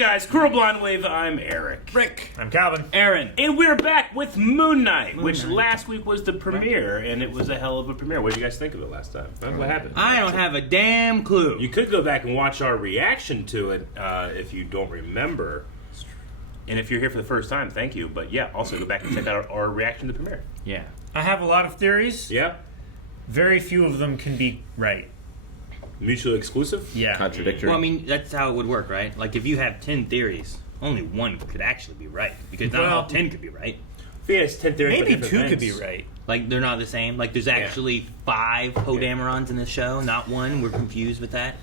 guys, Coral Blonde Wave, I'm Eric. Rick. I'm Calvin. Aaron. And we're back with Moon Knight, which last week was the premiere, and it was a hell of a premiere. What did you guys think of it last time? What happened? I don't have a damn clue. You could go back and watch our reaction to it if you don't remember. And if you're here for the first time, thank you. But yeah, also go back and check out our reaction to the premiere. Yeah. I have a lot of theories. Yeah. Very few of them can be right. Mutually exclusive? Yeah. Contradictory. Well, I mean, that's how it would work, right? Like, if you have 10 theories, only one could actually be right. Because not all 10 could be right. Yes, 10 theories. Maybe but 2 different could be things. right. Like, they're not the same. Like, there's actually 5 Podamerons in this show, not one. We're confused with that.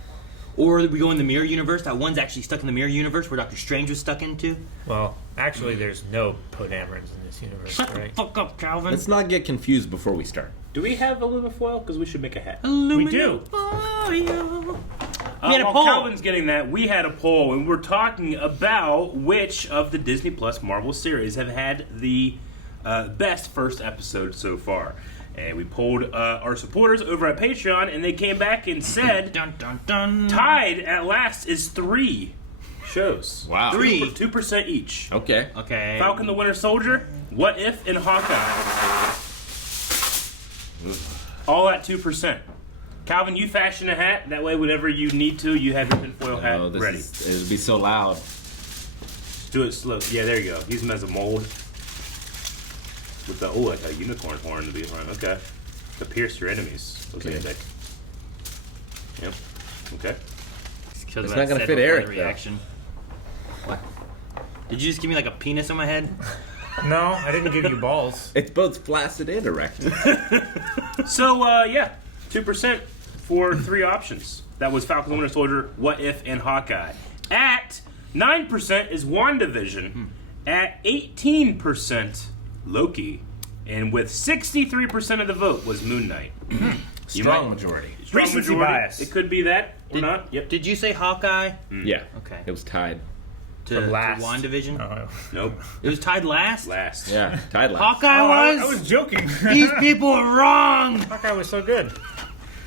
Or we go in the mirror universe. That one's actually stuck in the mirror universe where Doctor Strange was stuck into. Well, actually, there's no Podamerons in this universe, Shut right? the fuck up, Calvin. Let's not get confused before we start. Do we have aluminum foil? Because we should make a hat. We do. We had a While poll. Calvin's getting that, we had a poll, and we're talking about which of the Disney Plus Marvel series have had the best first episode so far. And we polled our supporters over at Patreon, and they came back and said, Dun, dun, dun. tied at last is 3 shows. Wow. 2% each. Okay. Okay. Falcon the Winter Soldier, What If, and Hawkeye. All at 2%. Calvin, you fashion a hat. That way, whenever you need to, you have your tinfoil hat Oh, ready. It'll be so loud. Do it slow. Yeah, there you go. Use them as a mold. With the, like a unicorn horn to be front. Okay. To pierce your enemies. Looks like a dick. Yep. Okay. It's not gonna fit Eric, though. Reaction. What? Did you just give me like a penis on my head? No, I didn't give you balls. It's both flaccid and erect. So, yeah. 2% for 3 options. That was Falcon the Winter Soldier, What If, and Hawkeye. At 9% is WandaVision. At 18%, Loki. And with 63% of the vote was Moon Knight. Strong majority. Strong Recency majority. bias. It could be that or not. Yep. Did you say Hawkeye? Yeah. Okay. It was tied. To last. WandaVision? Oh, Nope. It was tied last? Last. Yeah, tied last. Hawkeye I was? was joking. These people are wrong! Hawkeye was so good.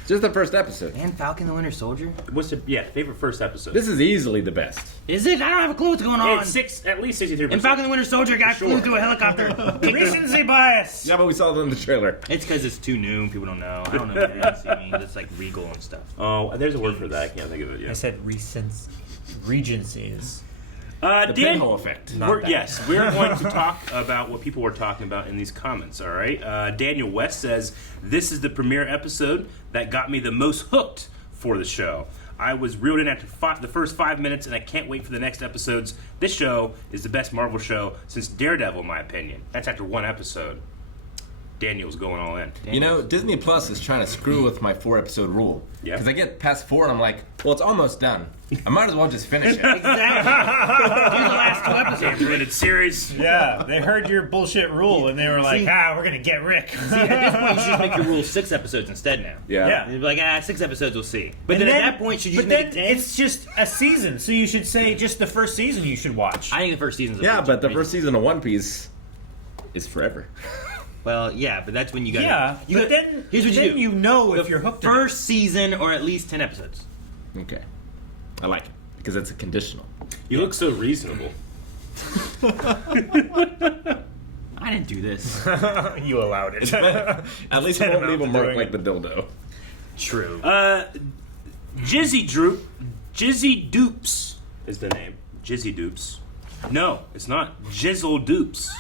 Just the first episode. And Falcon the Winter Soldier? What's the favorite first episode? This is easily the best. Is it? I don't have a clue what's going on. It's at least 63%. And Falcon the Winter Soldier got flew through a helicopter. Recency bias. Yeah, but we saw it in the trailer. It's because it's too new and people don't know. I don't know what recency means. It's like regal and stuff. Oh, there's a word for that. I can't think of it I yet. said regencies. The pinhole effect. Yes, we're going to talk about what people were talking about in these comments, all right? Daniel West says, this is the premiere episode that got me the most hooked for the show. I was reeled in after the first 5 minutes, and I can't wait for the next episodes. This show is the best Marvel show since Daredevil, in my opinion. That's after 1 episode. Daniel's going all in. You know, Disney Plus is trying to screw with my 4-episode rule. Yeah. Because I get past 4 and I'm like, well, it's almost done. I might as well just finish it. Exactly. Do the last 2 episodes. Rated series. Yeah, they heard your bullshit rule and they were like, we're gonna get Rick. See, at this point, you should just make your rule 6 episodes instead now. Yeah. You'd be like, 6 episodes, we'll see. But And then at that point, should you but just make it then 10? it's just a season, so you should say just the first season you should watch. I think the first season's a Yeah, pretty but the cheap first season of One Piece is forever. Well, yeah, but that's when you got but then, here's what then you do. if you're hooked. First season or at least 10 episodes. Okay. I like it. Because it's a conditional. You look so reasonable. I didn't do this. You allowed it. At least it won't leave a mark like the dildo. True. Jizzy Dupes is the name. Jizzy Dupes. No, it's not. Jizzle Dupes.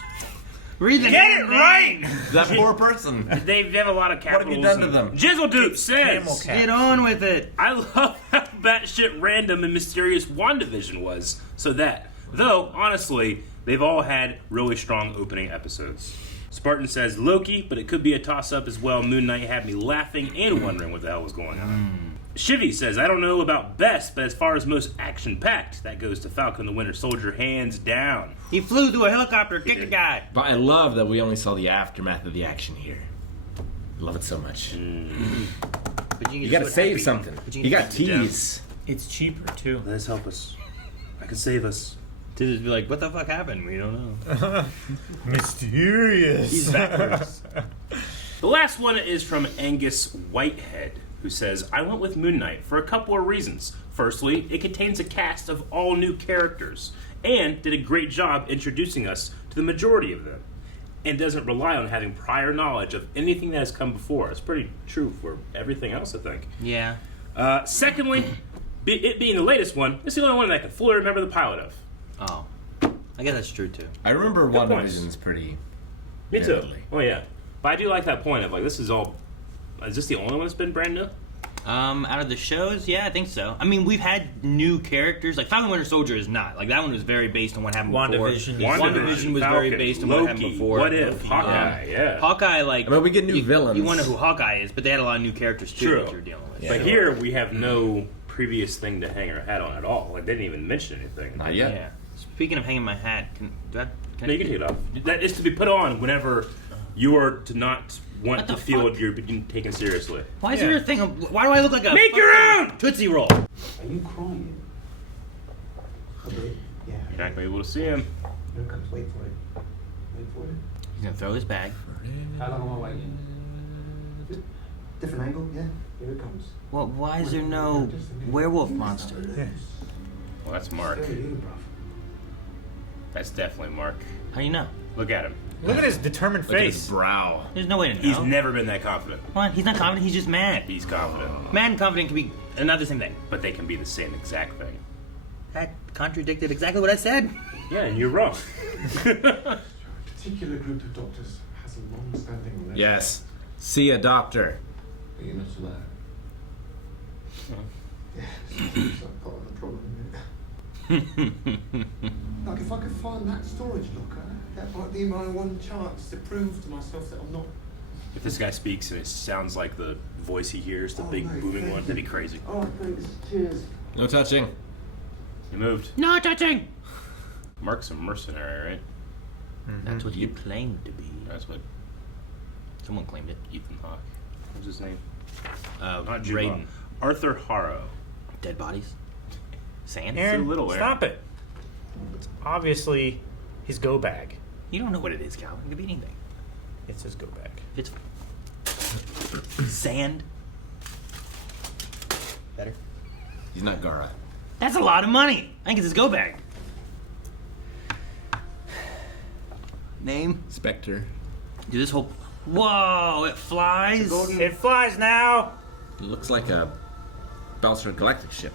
Read the Get it right! That poor person. They have a lot of capitals. What have you done to them? Jizzle Dupes Camel says, cat. Get on with it. I love how batshit random and mysterious WandaVision was. So that. Though, honestly, they've all had really strong opening episodes. Spartan says Loki, but it could be a toss-up as well. Moon Knight had me laughing and wondering what the hell was going on. Shivy says, I don't know about best, but as far as most action-packed, that goes to Falcon the Winter Soldier, hands down. He flew through a helicopter, kicked a guy. But I love that we only saw the aftermath of the action here. Love it so much. But You gotta save something. You got tease. It's cheaper too. Let us help us. I can save us. To just be like, what the fuck happened? We don't know. Mysterious. He's backwards. The last one is from Angus Whitehead, who says, I went with Moon Knight for a couple of reasons. Firstly, it contains a cast of all new characters, and did a great job introducing us to the majority of them, and doesn't rely on having prior knowledge of anything that has come before. It's pretty true for everything else, I think. Yeah. Secondly, it being the latest one, it's the only one that I can fully remember the pilot of. Oh. I guess that's true too. I remember Good points. WandaVision's pretty. Me too. vividly. Oh yeah, but I do like that point of like, this is all. Is this the only one that's been brand new? Out of the shows, yeah, I think so. I mean, we've had new characters. Like Falcon Winter Soldier is not. Like that one was very based on what happened before. WandaVision was very based on what happened Loki, before. What if Hawkeye? Yeah. Hawkeye, like I mean, we get new villains. You wonder who Hawkeye is, but they had a lot of new characters too True. that you're dealing with. But here we have no previous thing to hang our hat on at all. Like they didn't even mention anything. Not yet. Yeah. Speaking of hanging my hat, can No, you can take it off. That is to be put on whenever you are to not want What to the feel fuck? you're being taken seriously. Why is there a thing? Why do I look like a Make your fucking own! Tootsie Roll? Are you crying? A bit? Yeah. You're not gonna be able to see him. Here it comes. Wait for it. Wait for it. He's gonna throw his bag. How long am I waiting? Different angle? Yeah. Here it comes. Well, why is there no werewolf monster? Well, that's Mark. There you, bruv. That's definitely Mark. How do you know? Look at him. Look at his determined Look at his face. brow. There's no way to know. He's never been that confident. What? He's not confident. He's just mad. He's confident. Mad and confident can be not the same thing. But they can be the same exact thing. That contradicted exactly what I said. Yeah, and you're wrong. A particular group of doctors has a long-standing relationship. Yes. See a doctor. Are you not allowed? Yeah, it's not part of the problem, Like, if I could find that storage locker, that might be my one chance to prove to myself that I'm not. If this guy speaks and it sounds like the voice he hears, the Oh, big no, booming thank one, you. that'd be crazy. Oh, thanks. Cheers. No touching. He moved. No touching. Mark's a mercenary, right? That's what you claimed to be. That's what Someone claimed it. Ethan Hawke. What's his name? Not Jude Law. Raiden. Arthur Harrow. Dead bodies. Sand. Aaron, little, Aaron. stop it. It's obviously his go bag. You don't know what it is, Calvin. It could be anything. It's his go bag. It's sand. Better. He's not Gara. That's a lot of money. I think it's his go bag. Name. Spectre. Do this whole. Whoa! It flies. It flies now. It looks like a Battlestar Galactic ship.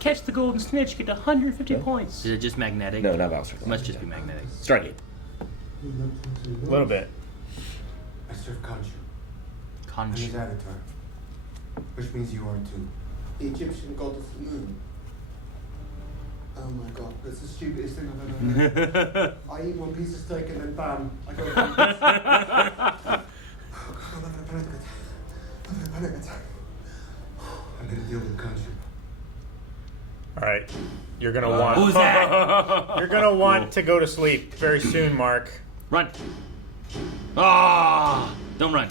Catch the golden snitch, get 150 points. Is it just magnetic? No, not Battlestar It must just be magnetic. Stargate. A little bit. I serve Khonshu. I'm Conch. his avatar. Which means you are too. The Egyptian god of the moon. Oh my god, that's the stupidest thing I've ever heard. I eat one piece of steak and then bam, I go. Oh god, I'm having a panic attack. I'm having a panic attack. I'm gonna deal with Khonshu. All right. You're gonna want. Who's that? You're gonna want to go to sleep very soon, Mark. Run. Ah! Don't run.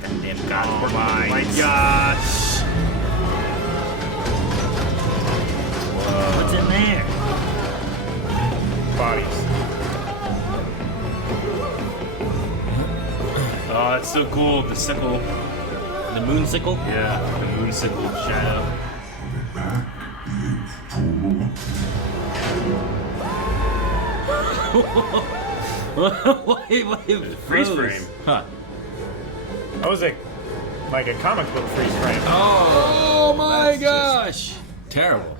Goddamn God. Oh my gosh. What's in there? Bodies. Oh, that's so cool. The sickle. The moon sickle? Yeah, the moon sickle shadow. Wait, Freeze froze. frame. Huh. That was like a comic book freeze frame. Oh my That's gosh! Terrible.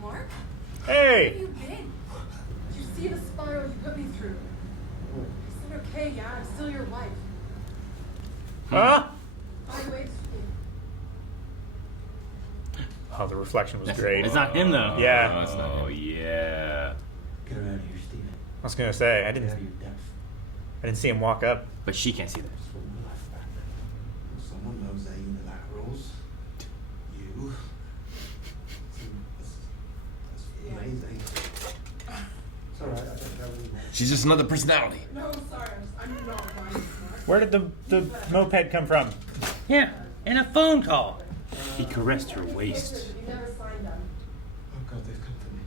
Mark, where Hey. have you been? Did you see the spiral you put me through? I said, okay, yeah, I'm still your wife. Huh? By the way, Oh, the reflection was great. It's not him though. Yeah. Oh, yeah. Get her out of here, Steven. I was gonna say I Get out of didn't your depth. see him walk up. But she can't see that. Just want my life back. Someone knows their unilaterals. You. That's amazing. It's alright, I don't know anymore. She's just another personality. no, sorry, I'm not lying. Mark. Where did the moped come from? Yeah, and a phone call. He caressed her waist. Listen, you never signed them. Oh god, they've come for me.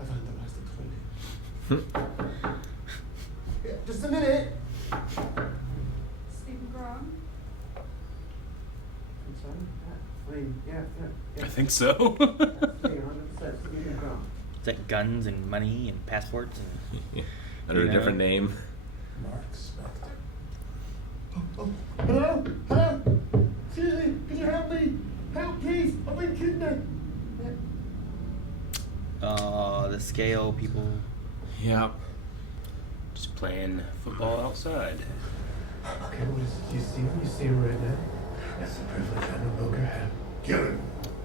I vandalized the toilet. Yeah, just a minute. Stephen Grom, I mean, yeah. I think so. 100%. It's like guns and money and passports and. Under a Yeah. different name. Mark Spector. Hello? Hello? Excuse me, could you help me? Help, please. I've been kidnapped. The scale people. Yep. Just playing football outside. Okay, what is it? Do you see him? You see him right now? That's a privilege I no longer have. Kill him.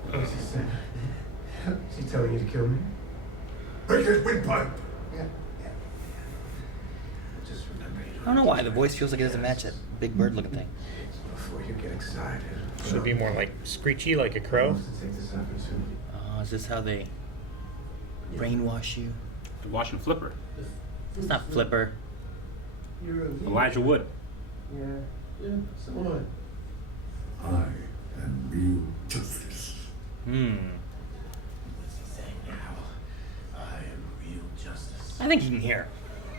What is he saying? Is he telling you to kill me? Break his windpipe. Yeah. Just remember. I don't know why the voice feels like it doesn't match that big bird looking thing. Before you get excited. Should be more like screechy, like a crow. To take this opportunity. Is this how they brainwash you? To watch and Flipper. It's not Flipper. You're a leader. Elijah Wood. Yeah. So am I. I am real justice. What's he saying now? I am real justice. I think you can hear.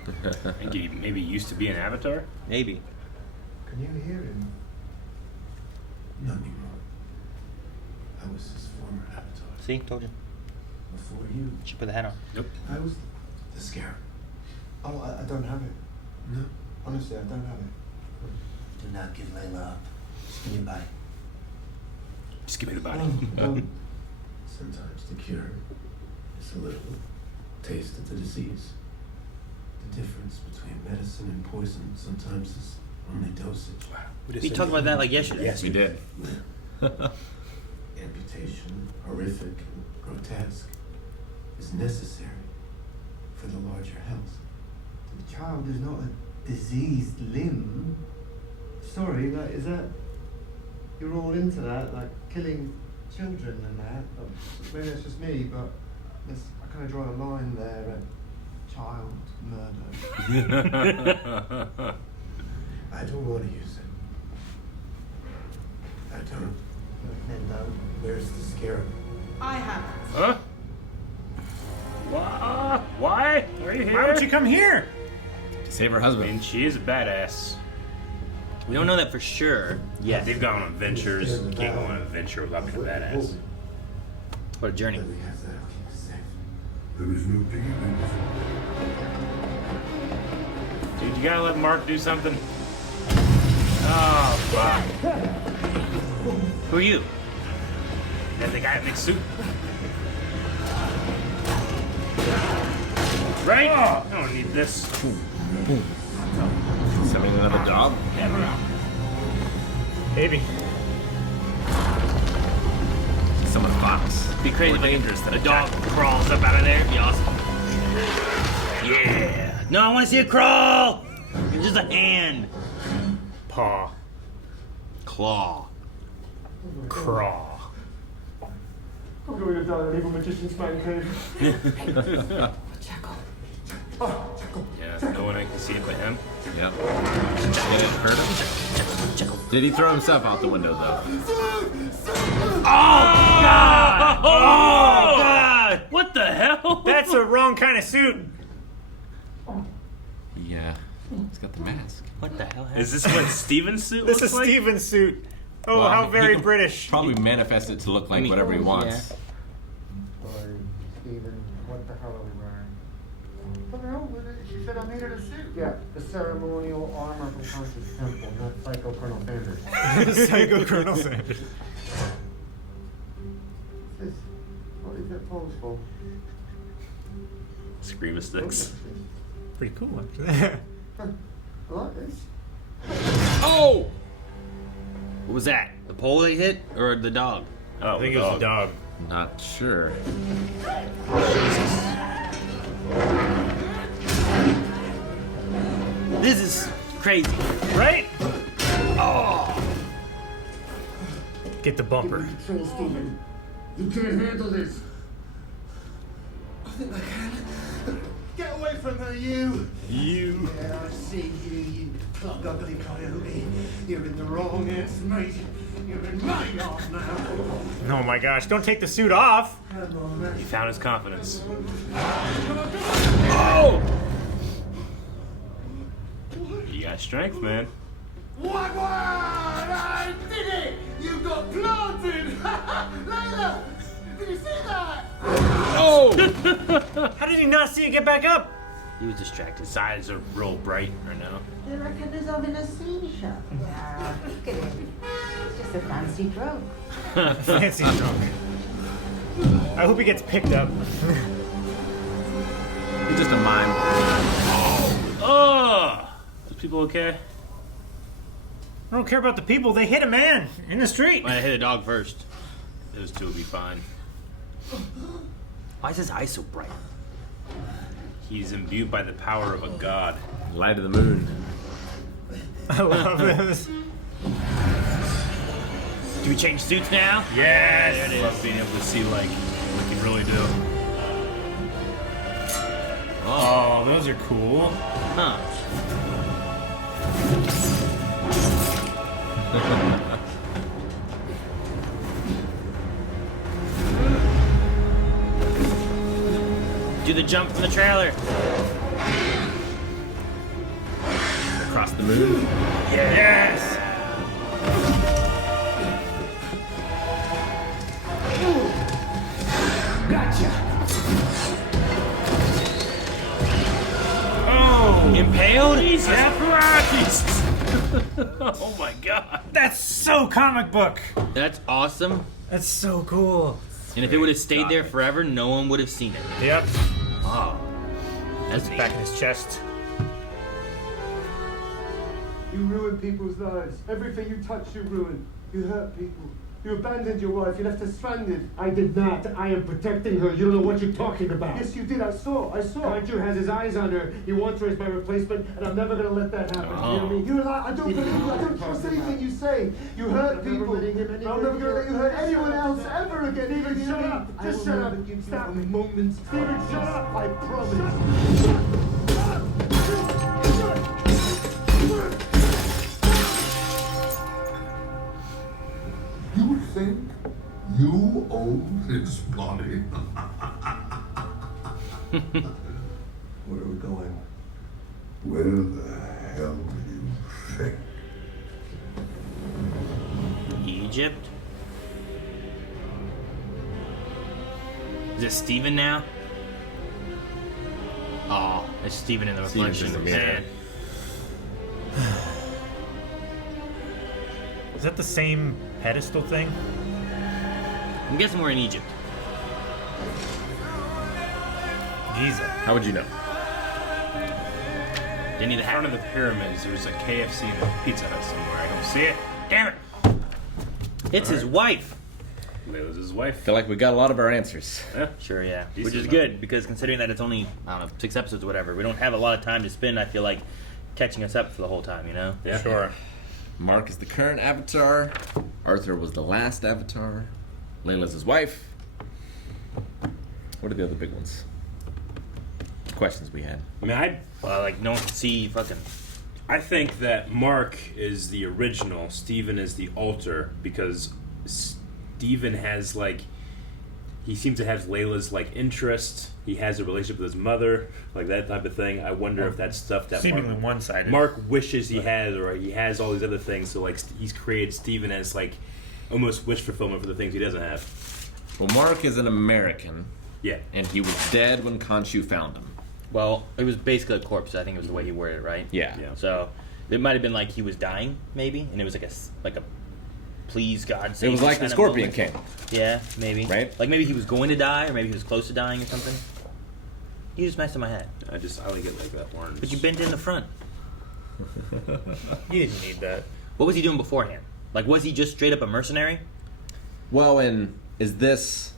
I think he maybe used to be an Avatar. Maybe. Can you hear him? Not anymore. I was his former avatar. See, told you. Before you, Should put the hat on. Nope. I was the scarab. Oh, I don't have it. No. Honestly, I don't have it. Do not give Layla up. Just give me body. Just give me the body. Sometimes the cure is a little taste of the disease. The difference between medicine and poison sometimes is only dosage. We talked about that like yesterday. Yes, We did. Amputation, horrific and grotesque, is necessary for the larger health. The child is not a diseased limb. Sorry, like, is that... You're all into that, like killing children and that? Maybe it's just me, but I kind of draw a line there at child murder. I don't want to use it. I don't. Then don't. Where's the scarab? I have it. Huh? Why? Are you here? Why would you come here? To save her I husband. mean, she is a badass. We don't know that for sure. Yeah, they've gone on adventures. You can't go on an adventure without being a badass. What a journey. Let me have that. I'll keep it safe. There is no piggy Dude, you gotta let Mark do something. Oh, fuck. Who are you? That the guy in the suit. Right? I don't need this. Summoning another dog. Baby. Summon a fox. Be crazy More if dangerous than a dog crawls up out of there. Be awesome. Yeah. No, I want to see it crawl. It's just a hand. Paw. Claw. Craw. I'm going to die and leave a magician's man cave. Yeah, no one can see it but him. Yep. Did it hurt him? Did he throw himself out the window though? God! Oh, God! What the hell? That's the wrong kind of suit. Yeah. He's got the mask. What the hell happened? Is this what Steven's suit This looks is like? Steven's suit. Oh, Well, how he very can British. Probably manifest it to look like whatever he wants. Sorry, Stephen. What the hell are we wearing? What the hell was it? She said I needed a suit. Yeah, the ceremonial armor from Conscious Temple, not Psycho Colonel Sanders. Psycho Colonel Sanders. What is that pose for? Screamer sticks. Pretty cool, actually. I like this. Oh! What was that? The pole they hit or the dog? Oh, I think it was the dog. Not sure. This is crazy. Right? Oh! Get the bumper. Control, Stephen. You can't handle this. I think I can. Get away from her, you! You. Yeah, I see you, you plug ugly coyote. You're in the wrong hands, mate. You're in my arms now. Oh my gosh, don't take the suit off. Come on, man. He found his confidence. Oh! You got strength, man. What? I did it! You got planted! Layla! Did you see that? How did he not see it get back up? He was distracted. His eyes are real bright right now. You reckon he's having a seizure? Yeah, look at him. It's just a fancy drug. Fancy drunk. I hope he gets picked up. He's just a mime. Oh! Those people okay? I don't care about the people. They hit a man in the street. Might have hit a dog first. Those two will be fine. Why is his eye so bright? He's imbued by the power of a god. Light of the moon. I love this. Do we change suits now? Yes! I love being able to see, like, what we can really do. Oh, those are cool. Huh. Do the jump from the trailer. Across the moon. Yes! Oh! Impaled? Jesus Christ! Oh my god. That's so comic book. That's awesome. That's so cool. And if it would have stayed there forever, no one would have seen it. Yep. Wow. That's neat. Back in his chest. You ruin people's lives. Everything you touch, you ruin. You hurt people. You abandoned your wife. You left her stranded. I did not. I am protecting her. You don't know what you're talking about. Yes, you did. I saw. Kanju has his eyes on her. He wants her as my replacement, and I'm never going to let that happen. You hear me? You're like, I don't believe you. I don't trust anything you say. You hurt people. I'm never going to let you hurt anyone else ever again. Even shut up. Just shut up. Stop me. Moments. Steven, shut up. I promise. You think you own his body? Where are we going? Where the hell do you think? Egypt? Is it Steven now? Oh, it's Steven in the Steven's reflection. in the mirror. Man. Is that the same pedestal thing? I'm guessing we're in Egypt. Giza. How would you know? They need In to front have of the pyramids, there's a KFC and a Pizza Hut somewhere. I don't see it. Damn it! It's his wife. Layla's his wife. Feel like we got a lot of our answers. Yeah. Sure, yeah. Decent Which is enough. good, because considering that it's only, I don't know, 6 episodes or whatever, we don't have a lot of time to spend, I feel like, catching us up for the whole time, you know? Yeah. Sure. Mark is the current Avatar. Arthur was the last Avatar. Layla's his wife. What are the other big ones? Questions we had. I mean, Well, like, no one can see fucking... I think that Mark is the original, Steven is the alter, because Steven has, like, he seems to have Layla's, like, interest. He has a relationship with his mother, like that type of thing. I wonder if that's stuff that Seemingly one-sided. Mark wishes he has, or he has all these other things. So, like, he's created Steven as, like, almost wish fulfillment for the things he doesn't have. Well, Mark is an American, Yeah. and he was dead when Khonshu found him. Well, it was basically a corpse, I think it was the way he worded it, right? Yeah. Yeah. So, it might have been like he was dying, maybe, and it was like a please God save It was me like the kind of Scorpion moment. King. Yeah, maybe. Right? Like maybe he was going to die, or maybe he was close to dying or something. You just messed in my head. I like it like that orange. But you bent in the front. You didn't need that. What was he doing beforehand? Like, was he just straight up a mercenary? Well, and is this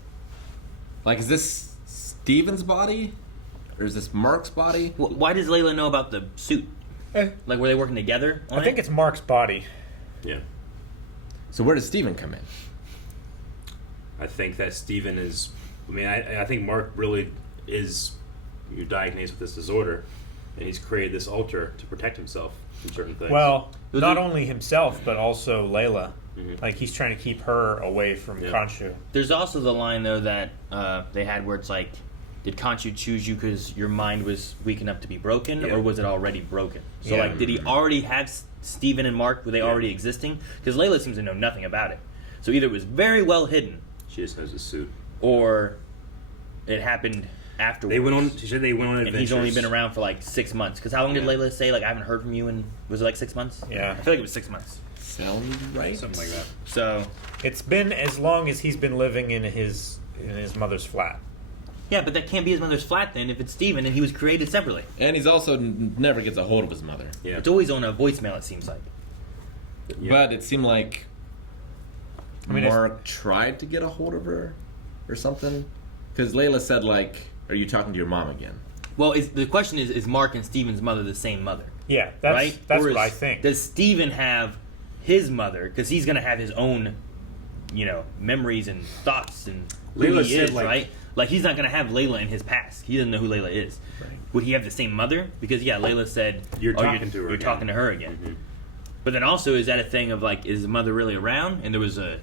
Steven's body? Or is this Mark's body? Why does Layla know about the suit? Like, were they working together on I think it? it's Mark's body. Yeah. So where does Steven come in? I think that Steven is. I mean, I think Mark really is. You're diagnosed with this disorder, and he's created this altar to protect himself from certain things. Well, Was not it- only himself, but also Layla. Mhm. Like, he's trying to keep her away from Yeah. Khonshu. There's also the line, though, that they had where it's like, did Khonshu choose you because your mind was weak enough to be broken, Yeah. or was it already broken? So, Yeah. like, did he already have Steven and Mark? Were they Yeah. already existing? Because Layla seems to know nothing about it. So either it was very well hidden, She just knows his suit. or it happened afterwards. They went on. She said they went on and adventures. he's only been around for like 6 months. Because how long did Yeah. Layla say? Like, I haven't heard from you in, was it like 6 months? Yeah. I feel like it was 6 months. Sound right? Something like that. So, It's been as long as he's been living in his mother's flat. yeah, but that can't be his mother's flat then if it's Steven and he was created separately. And he's also never gets a hold of his mother. Yeah. It's always on a voicemail, it seems like. Yeah. But it seemed like I mean, Mark tried to get a hold of her or something. Because Layla said, like, are you talking to your mom again? Well, the question is Mark and Steven's mother the same mother? Yeah, that's Right? that's Or what I is- think. Does Steven have his mother? Because he's going to have his own, memories and thoughts and who Layla he said, is, like- right? Like, he's not going to have Layla in his past. He doesn't know who Layla is. Right. Would he have the same mother? Because, yeah, Layla said, You're talking to her You're again." talking to her again. Mhm. But then also, is that a thing of, like, is the mother really around? And there was a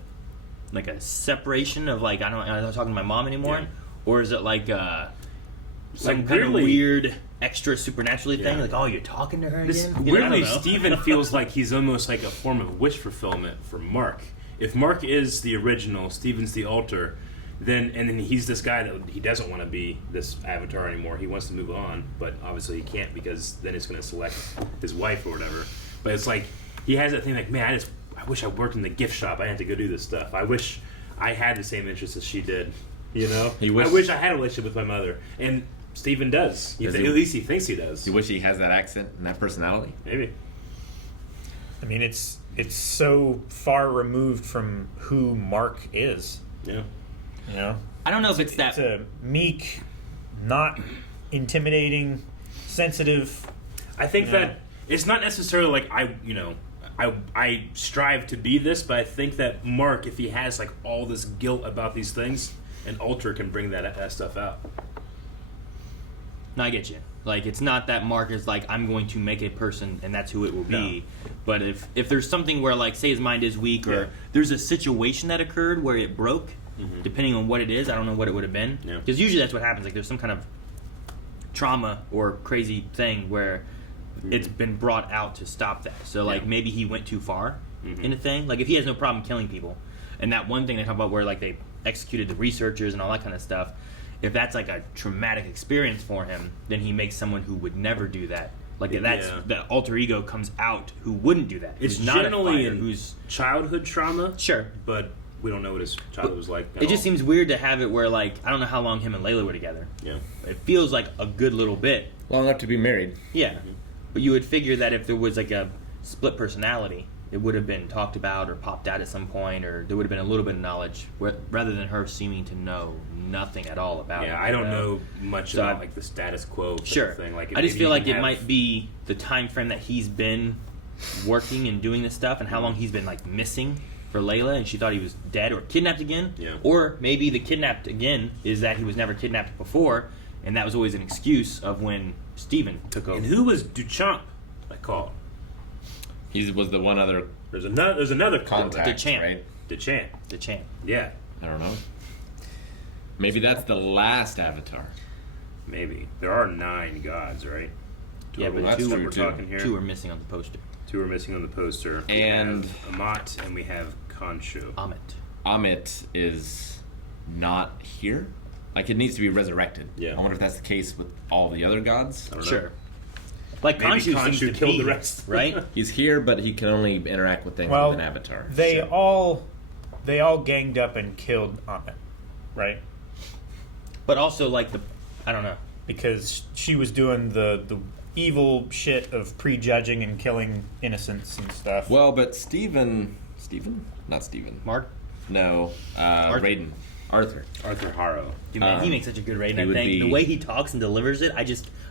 separation of, like, I'm not talking to my mom anymore? Yeah. Or is it, like, some Like, kind of weirdly- weird extra supernaturally thing? Yeah. Like, oh, you're talking to her This, again? weirdly, I don't know. Steven feels like he's almost like a form of wish fulfillment for Mark. If Mark is the original, Steven's the alter, then he's this guy that he doesn't want to be this avatar anymore. He wants to move on, but obviously he can't because then it's going to select his wife or whatever. But it's like he has that thing like, man, I wish I worked in the gift shop. I had to go do this stuff. I wish I had the same interests as she did. You know, He I wish- wish I had a relationship with my mother, and Steven does. Does At he- least he thinks he does. You wish he has that accent and that personality? Maybe. I mean, it's so far removed from who Mark is. Yeah. You know, I don't know if it's it's that. a meek, not intimidating, sensitive. I think Yeah. that it's not necessarily like I strive to be this, but I think that Mark, if he has like all this guilt about these things, an alter can bring that stuff out. No, I get you. Like, it's not that Mark is like, I'm going to make a person and that's who it will be. But if there's something where, like, say his mind is weak, or Yeah. there's a situation that occurred where it broke, Mhm. depending on what it is, I don't know what it would have been. Yeah. Because usually that's what happens. Like, there's some kind of trauma or crazy thing where it's been brought out to stop that. So, like, Yeah. maybe he went too far Mhm. in a thing. Like, if he has no problem killing people, and that one thing they talk about where, like, they executed the researchers and all that kind of stuff, if that's like a traumatic experience for him, then he makes someone who would never do that. Like, that's Yeah. the alter ego comes out who wouldn't do that. It's Who's not a generally fighter, in who's childhood trauma, sure. but we don't know what his childhood was like. at It just all. seems weird to have it where, like, I don't know how long him and Layla were together. Yeah. It feels like a good little bit. Long enough to be married. Yeah. But you would figure that if there was like a split personality, it would have been talked about or popped out at some point, or there would have been a little bit of knowledge, rather than her seeming to know nothing at all about it. Yeah, I don't know much So about like the status quo type Sure. of thing. Like, I just maybe feel he like can it have- might be the time frame that he's been working and doing this stuff, and how long he's been like missing for Layla, and she thought he was dead or kidnapped again. Yeah. Or maybe the kidnapped again is that he was never kidnapped before, and that was always an excuse of when Steven took over. And who was Duchamp? I call. He was the one other There's another contact, Duchamp. right? Duchamp. The champ. Yeah, I don't know. Maybe that's the last Avatar. maybe there are 9 gods, right? Yeah, but that's two true, we're too. talking here. 2 are missing on the poster. 2 are missing on the poster. And- we have Amat and we have Khonshu. Amit. Amit is not here. Like, it needs to be resurrected. Yeah. I wonder if that's the case with all the other gods. I don't know. Sure. Like Maybe Khonshu Khonshu seems to killed be, the rest. right? He's here, but he can only interact with things Well, with an avatar. They Sure. all ganged up and killed Amit, right? But also like I don't know. Because she was doing the evil shit of prejudging and killing innocents and stuff. Well, but Steven? Not Steven. Mark. No, Arthur. Raiden. Arthur. Arthur Harrow. Dude, man, he makes such a good Raiden. he I would think be- the way he talks and delivers it,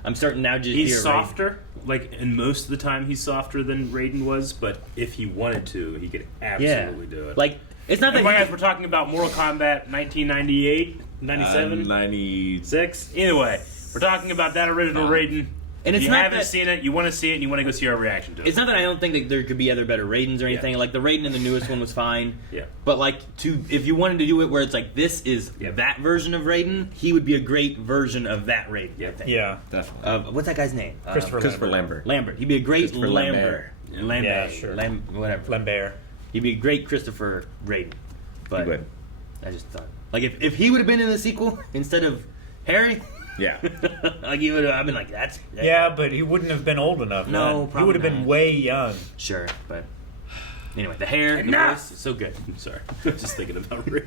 I'm starting now to He's hear Raiden. softer. Like, and most of the time he's softer than Raiden was, but if he wanted to, he could absolutely do it. Like, it's not that and he guys, we're talking about Mortal Kombat 1998, 97, 90. 6. Either way, we're talking about that original Raiden. And If it's you not haven't that- seen it, you want to see it, and you want to go see our reaction to it. It's not that I don't think that there could be other better Raidens or anything. Yeah. Like the Raiden in the newest one was fine. Yeah. But like if you wanted to do it where it's like this is Yeah. that version of Raiden, he would be a great version of that Raiden. Yeah. I think. yeah, Definitely. What's that guy's name? Christopher Lambert. Lambert. He'd be a great Christopher Lambert. Yeah. Lambert. Yeah, sure. Whatever. Lambert. He'd be a great Christopher Raiden. But He would. I just thought, like, if he would have been in the sequel instead of Harry, Yeah. like he would have. I've been like, that's Yeah, but he wouldn't have been old enough. No, man. He probably would have been not. way young. sure. But anyway, the hair, the Enough! voice, so good. I'm sorry. Just thinking about Rick.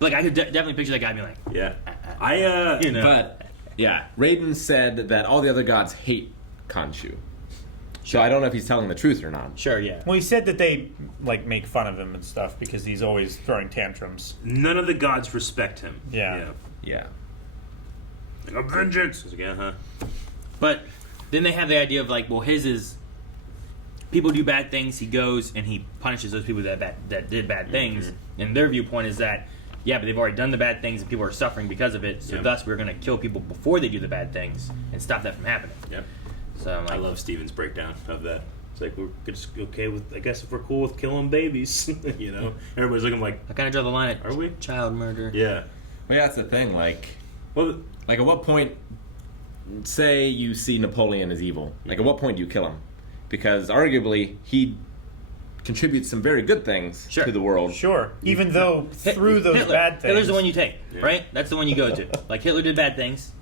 Like I could definitely picture that guy being like, Yeah. you know, But yeah, Raiden said that all the other gods hate Khonshu. So I don't know if he's telling the truth or not. sure, yeah. Well, he said that they like make fun of him and stuff because he's always throwing tantrums. None of the gods respect him. Yeah. Yeah. Like, a vengeance. It's like, yeah, But then they have the idea of like, well, his is people do bad things. He goes and he punishes those people that did bad things. And their viewpoint is that, yeah, but they've already done the bad things and people are suffering because of it. So Yep. thus, we're going to kill people before they do the bad things and stop that from happening. Yep. So I'm like, I love Steven's breakdown of that. It's like, we're just okay with, I guess if we're cool with killing babies, you know? Everybody's looking like, I kind of draw the line at are we? child murder. Yeah. Well, yeah, that's the thing. Like Well, at what point, say you see Napoleon as evil, like at what point do you kill him? Because arguably he contributes some very good things Sure. to the world. Sure. Even though through those Hitler. bad things. Hitler's the one you take, Yeah. right? That's the one you go to. Like Hitler did bad things.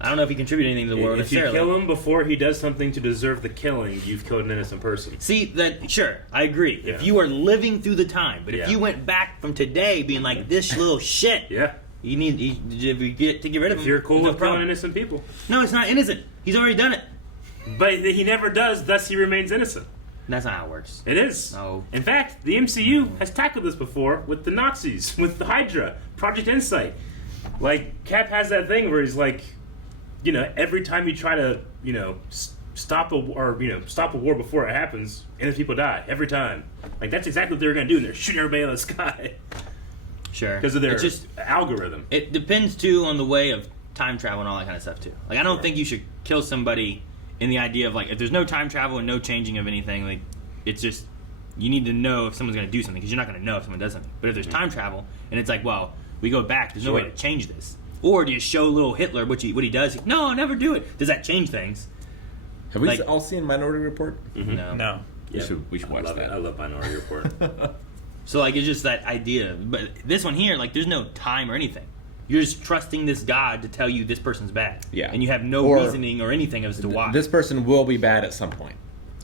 I don't know if he contributed anything to the world if you necessarily. kill him before he does something to deserve the killing, you've killed an innocent person. See that? Sure, I agree. Yeah. If you are living through the time, but if Yeah. you went back from today, being like this little shit, Yeah. you need you get to get rid of him. If you're cool there's no with killing problem. innocent people. No, it's not innocent. He's already done it. But he never does, thus he remains innocent. That's not how it works. It is. No. In fact, the MCU has tackled this before with the Nazis, with the Hydra, Project Insight. Like, Cap has that thing where he's like, you know, every time you try to, you know, stop a war before it happens, innocent people die every time. Like, that's exactly what they were going to do, and they're shooting everybody in the sky Sure. because of their It's just algorithm. it depends too on the way of time travel and all that kind of stuff too. Like I don't think you should kill somebody in the idea of like if there's no time travel and no changing of anything. Like it's just you need to know if someone's going to do something because you're not going to know if someone does something. But if there's time travel and it's like, well, we go back. There's no way Sure. to change this. Or do you show little Hitler what he does? No, I'll never do it. Does that change things? Have we Like- all seen Minority Report? No. No. Yeah. We should watch I love that. it. I love Minority Report. So like it's just that idea. But this one here, like there's no time or anything. You're just trusting this God to tell you this person's bad. Yeah. And you have no Or- reasoning or anything as to why. This person will be bad at some point.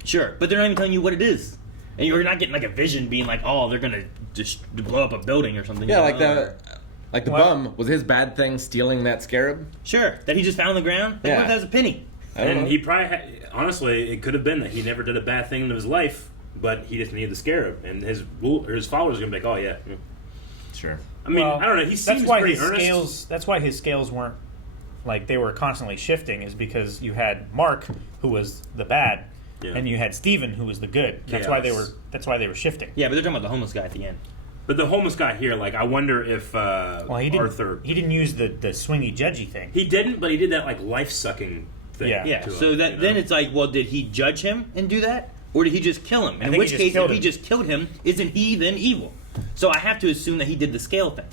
Sure, but they're not even telling you what it is. And you're not getting like a vision being like, oh, they're gonna just blow up a building or something. Yeah, You're like oh. the bum was his bad thing stealing that scarab. Ssure, that he just found on the ground. Like, Yeah. what if that was a penny? I don't And know. he probably honestly, it could have been that he never did a bad thing in his life, but he just needed the scarab, and his followers are gonna be like, oh yeah. Sure. I mean, Well, I don't know. He that's seems why pretty his earnest. scales. That's why his scales weren't like they were constantly shifting. Is because you had Mark, who was the bad, Yeah. and you had Steven, who was the good. That's why they were. Chaos. That's why they were shifting. Yeah, but they're talking about the homeless guy at the end. But the homeless guy here, like, I wonder if Well, he didn't. Arthur. He didn't use the swingy judgy thing. He didn't, but he did that like life sucking thing. Yeah. Yeah, to so him, that you know? then it's like, well, did he judge him and do that, or did he just kill him? And in think which he just case, killed if he him. just killed him, isn't he then evil? So I have to assume that he did the scale thing.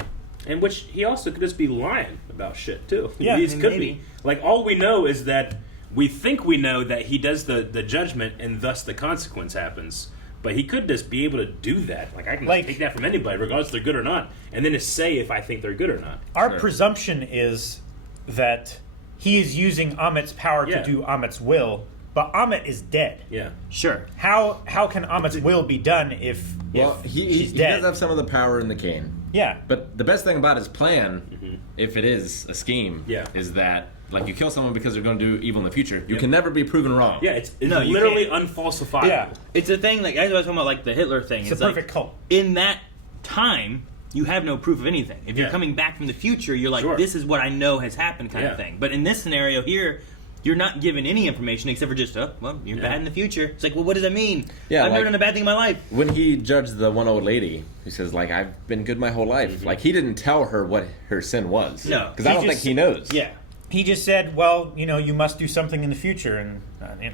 In which he also could just be lying about shit too. Yeah, he just could maybe. be. Like, all we know is that we think we know that he does the judgment, and thus the consequence happens. But he could just be able to do that. Like, I can Like- take that from anybody, regardless if they're good or not, and then just say if I think they're good or not. Our Sure. presumption is that he is using Amit's power Yeah. to do Amit's will, but Amit is dead. Yeah. Sure. How can Amit's will be done if Well, he she's does dead? have some of the power in the cane. Yeah. But the best thing about his plan, if it is a scheme, Yeah. is that like you kill someone because they're going to do evil in the future. You Yep. can never be proven wrong. Yeah, it's No, you literally can't. unfalsifiable. Yeah. It's a thing, like, as I was talking about, like, the Hitler thing. It's a like, perfect cult. In that time, you have no proof of anything. If you're Yeah. coming back from the future, you're like, Sure. this is what I know has happened kind of Yeah. thing. But in this scenario here, you're not given any information except for just, oh, well, you're Yeah. bad in the future. It's like, well, what does that mean? Yeah, I've never like- done a bad thing in my life. When he judged the one old lady who says like I've been good my whole life, like he didn't tell her what her sin was. No. because I He don't think just- he knows. Yeah. He just said, well, you must do something in the future, and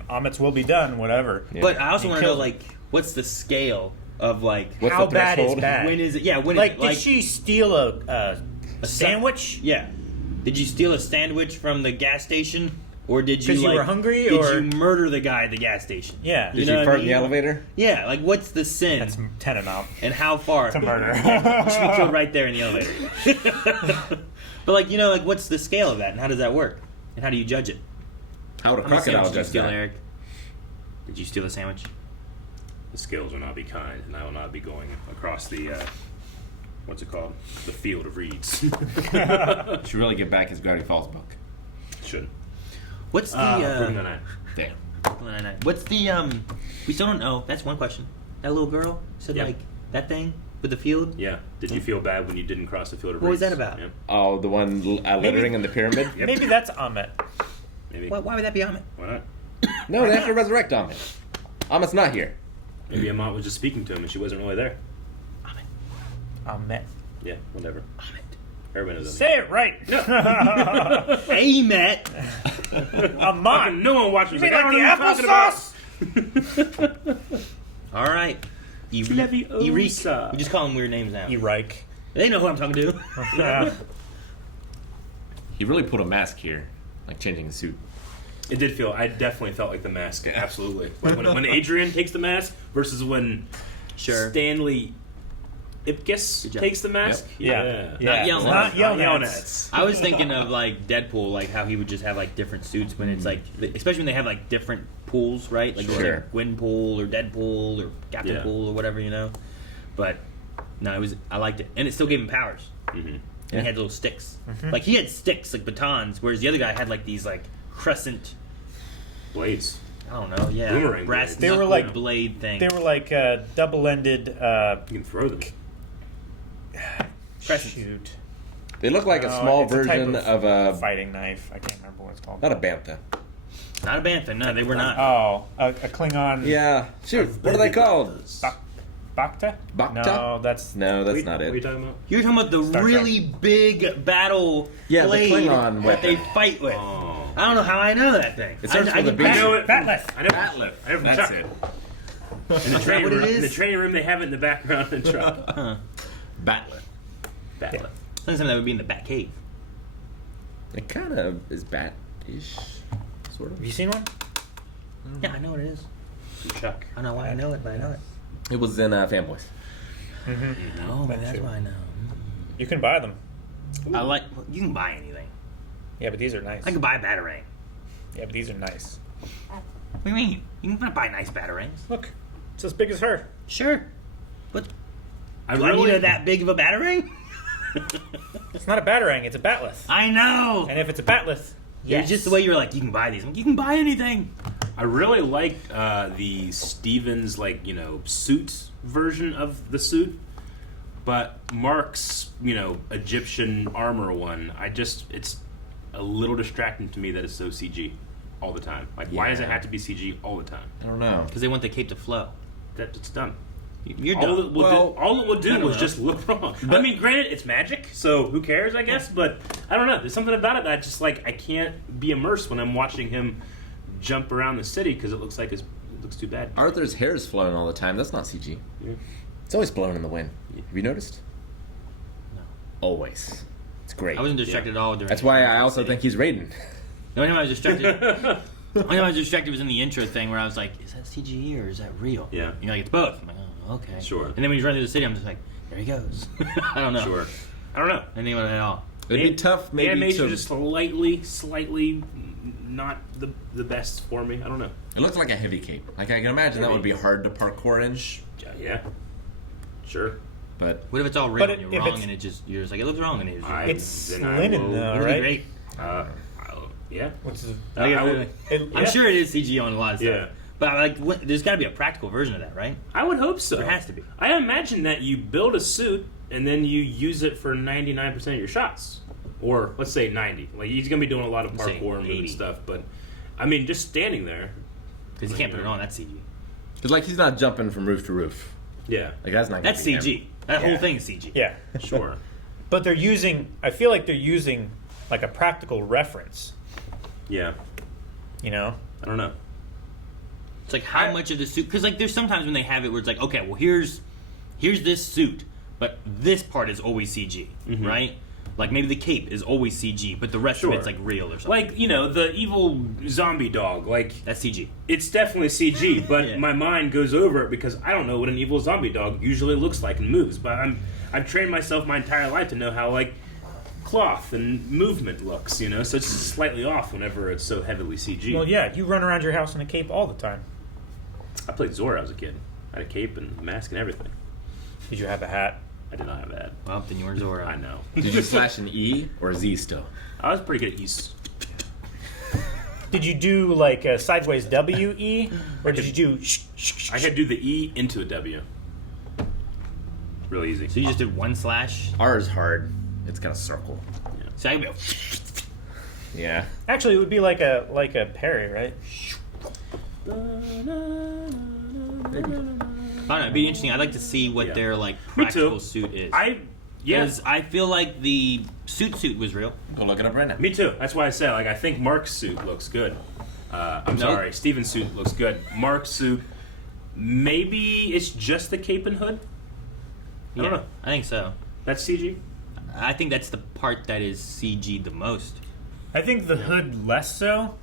Amit's will be done, whatever. Yeah. But I also He want to know, killed- like, what's the scale of, like, What's How the bad is threshold? bad? when is it? Yeah, when Like, it, did she steal a sa- sandwich? Yeah. Did you steal a sandwich from the gas station Or did you 'Cause you like, were hungry, Did or- you murder the guy at the gas station? Yeah. Did know you what fart I in the mean? elevator? Yeah, like what's the sin? That's tantamount And how far? to murder. You should be killed right there in the elevator. But like, you know, like what's the scale of that, and how does that work, and how do you judge it? How would a How many crocodile sandwiches did you judge steal, that? Eric? Did you steal a sandwich? The scales will not be kind, and I will not be going across the what's it called? The field of reeds. Should really get back his Gravity Falls book. Should. What's the Brooklyn Nine-Nine. Damn. Brooklyn Nine-Nine. What's the we still don't know. That's one question. That little girl said Yeah. like that thing with the field. Yeah. Did you feel bad when you didn't cross the field of reeds? What was that about? Yeah. Oh, the one littering in the pyramid? Yep. Maybe that's Ahmet. Maybe. Why would that be Ahmed? Why not? No, they have to resurrect Amit. Amit's not here. Maybe Amat was just speaking to him and she wasn't really there. Ahmet. Yeah, whatever. Everybody knows Say it right. Ahmed. Ahmet. No one watches. You mean Like, like I the don't know what you're talking applesauce? All right. Leviosa. Eureka. We just call them weird names now. Erike. They know who I'm talking to. Yeah. He really put a mask here, like changing the suit. It did feel. I definitely felt like the mask. Absolutely. Like when Adrian takes the mask versus when Sure. Stanley Ipkiss Good job. takes the mask. Yeah. Not yelling Not at yelling Not at us. I was thinking of like Deadpool, like how he would just have like different suits when it's like, especially when they have like different pools, right? Like, Sure. like Gwenpool or Deadpool or Captain Yeah. Pool or whatever, you know. But no, I liked it, and it still gave him powers. Mm-hmm. And Yeah. he had little sticks, like he had sticks like batons, whereas the other guy had like these like crescent. Blades. I don't know, yeah, Boomerang brass blades. They were knuckle like- blade thing. They were like double-ended. You can throw them. Crescents. Shoot. They look like a No, small it's a type version of a... fighting knife. I can't remember what it's called. Not a bantha. Not a bantha, no, they were not. Oh, a Klingon. Yeah. Shoot, what are they called? Bacta? Bacta? No, that's No, that's not What are you it. talking about? You're talking about the Star Trek. really big battle Yeah, the blade Klingon that they weapon. fight with. Oh. I don't know how I know that thing. It starts I with a can B. I picture know it. it. Batleth. I know. Batleth. I know from That's Chuck. it. In the training what it room. In is? the training room, they have it in the background in the truck. Batleth. Battle. Something that would be in the Bat Cave. It kind of is bat-ish, sort of. Have you seen one? Yeah, I know what it is. From Chuck. I don't know why I know it, but I know it. It was in Fanboys. No, maybe that's why I know. You can buy them. I like. You can buy anything. Yeah, but these are nice. I can buy a batarang. Yeah, but these are nice. What do you mean? You can buy nice batarangs. Look, it's as big as her. Sure, but I do I need that big of a batarang? It's not a batarang, it's a batleth. I know. And if it's a batleth, It's just the way you're like, you can buy these. I'm like, you can buy anything. I really like the Stevens suit version of the suit, but Mark's Egyptian armor one. It's a little distracting to me that it's so CG all the time. Like, why does it have to be CG all the time? I don't know. Because they want the cape to flow. It's dumb. You're All dumb. it would I do don't was know. just look wrong. I mean, granted, it's magic, so who cares, I guess. But I don't know. There's something about it that I can't be immersed when I'm watching him jump around the city because it looks too bad. Arthur's hair is flowing all the time. That's not CG. Yeah. It's always blowing in the wind. Have you noticed? No. Always. It's great. I wasn't distracted at all during. That's why I also think he's Raiden. The only time I was distracted. The only time I was distracted was in the intro thing where I was like, "Is that CG or is that real?" Yeah. And you're like, "It's both." I'm like, "Oh, okay." Sure. And then when he's running through the city, I'm just like, "There he goes." I don't know. Sure. I don't know. I didn't think about it at all. It'd be tough maybe animation to... just slightly not the best for me. I don't know. It looks like a heavy cape. Like, I can imagine that would be hard to parkour in. Yeah. Sure. But What if it's all real But and you're if wrong it's- and you're just like, it looks wrong and It's then I linen, will- though, it'll right? be great. Yeah. What's the, I would- I'm sure it is CG on a lot of stuff. Yeah. But there's got to be a practical version of that, right? I would hope so. There has to be. I imagine that you build a suit and then you use it for 99% of your shots, or let's say 90. Like, he's gonna be doing a lot of Let's say parkour and moving 80. stuff, but I mean, just standing there. Because you can't put it on. That's CG. it's like he's not jumping from roof to roof. Yeah. Like, that's not. That's gonna be CG. him. That Yeah. whole thing's CG. yeah. Sure. But they're using, I feel like they're using like a practical reference, Yeah. you know? I don't know. It's like how much of the suit? Because like there's sometimes when they have it where it's like, okay, well here's this suit, but this part is always CG, Mhm. right? Like maybe the cape is always CG, but the rest of Sure. it's like real or something. Like, you know, the evil zombie dog, like, That's CG. it's definitely CG, but Yeah. my mind goes over it because I don't know what an evil zombie dog usually looks like and moves. But I've trained myself my entire life to know how, like, cloth and movement looks, you know? So it's slightly off whenever it's so heavily CG. Well, yeah, you run around your house in a cape all the time. I played Zora as a kid. I had a cape and a mask and everything. Did you have a hat? I did not have that. Well, then you were Zora. I know. Did you slash an E or a Z still? I was pretty good at East. Did you do like a sideways W-E? Or did you do I had to do the E into a W. Really easy. So you just did one slash. R is hard. It's got a circle. So I can be Yeah. Actually, it would be like a parry, right? I don't know. It'd be interesting. I'd like to see what Yeah. their like Me too. practical suit is. Yeah. Because I feel like the suit was real. Go look it up right now. Me too. That's why I said, like, I think Mark's suit looks good. I'm Nope. sorry, Steven's suit looks good. Mark's suit, maybe it's just the cape and hood? I don't know. I think so. That's CG? I think that's the part that is CG the most. I think the hood less so.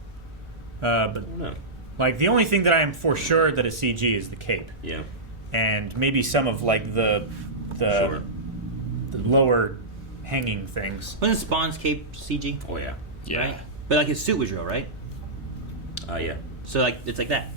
But I don't know. like the only thing that I am for sure that is CG is the cape, Yeah. and maybe some of like the Sure. the lower hanging things. Wasn't Spawn's cape CG? Oh, yeah. Right? But like his suit was real, right? Yeah. So like it's like that.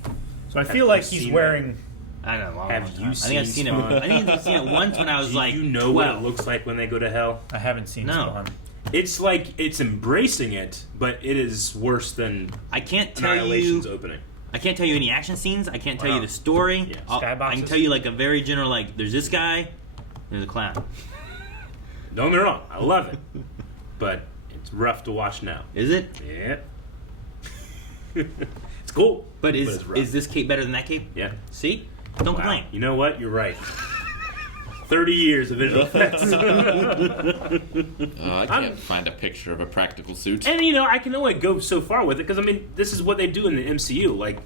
So I Have feel you like he's seen wearing. I don't know. Have you I think I've seen seen it. Spawn? I think I've seen it once when I was Do like, you know what wow. it looks like when they go to hell? I haven't seen No. Spawn. It's like it's embracing it, but it is worse than I can't tell Annihilation's you. opening. I can't tell you any action scenes. I can't tell Wow. you the story. Yeah. I can Skyboxes? tell you like a very general like. There's this guy. There's a clown. Don't get me wrong, I love it, but it's rough to watch now. Is it? Yeah. It's cool. But it's rough. is this cape better than that cape? Yeah. See? Don't Wow. complain. You know what? You're right. 30 years of visual effects. I can't find a picture of a practical suit. And, you know, I can only go so far with it because, I mean, this is what they do in the MCU. Like,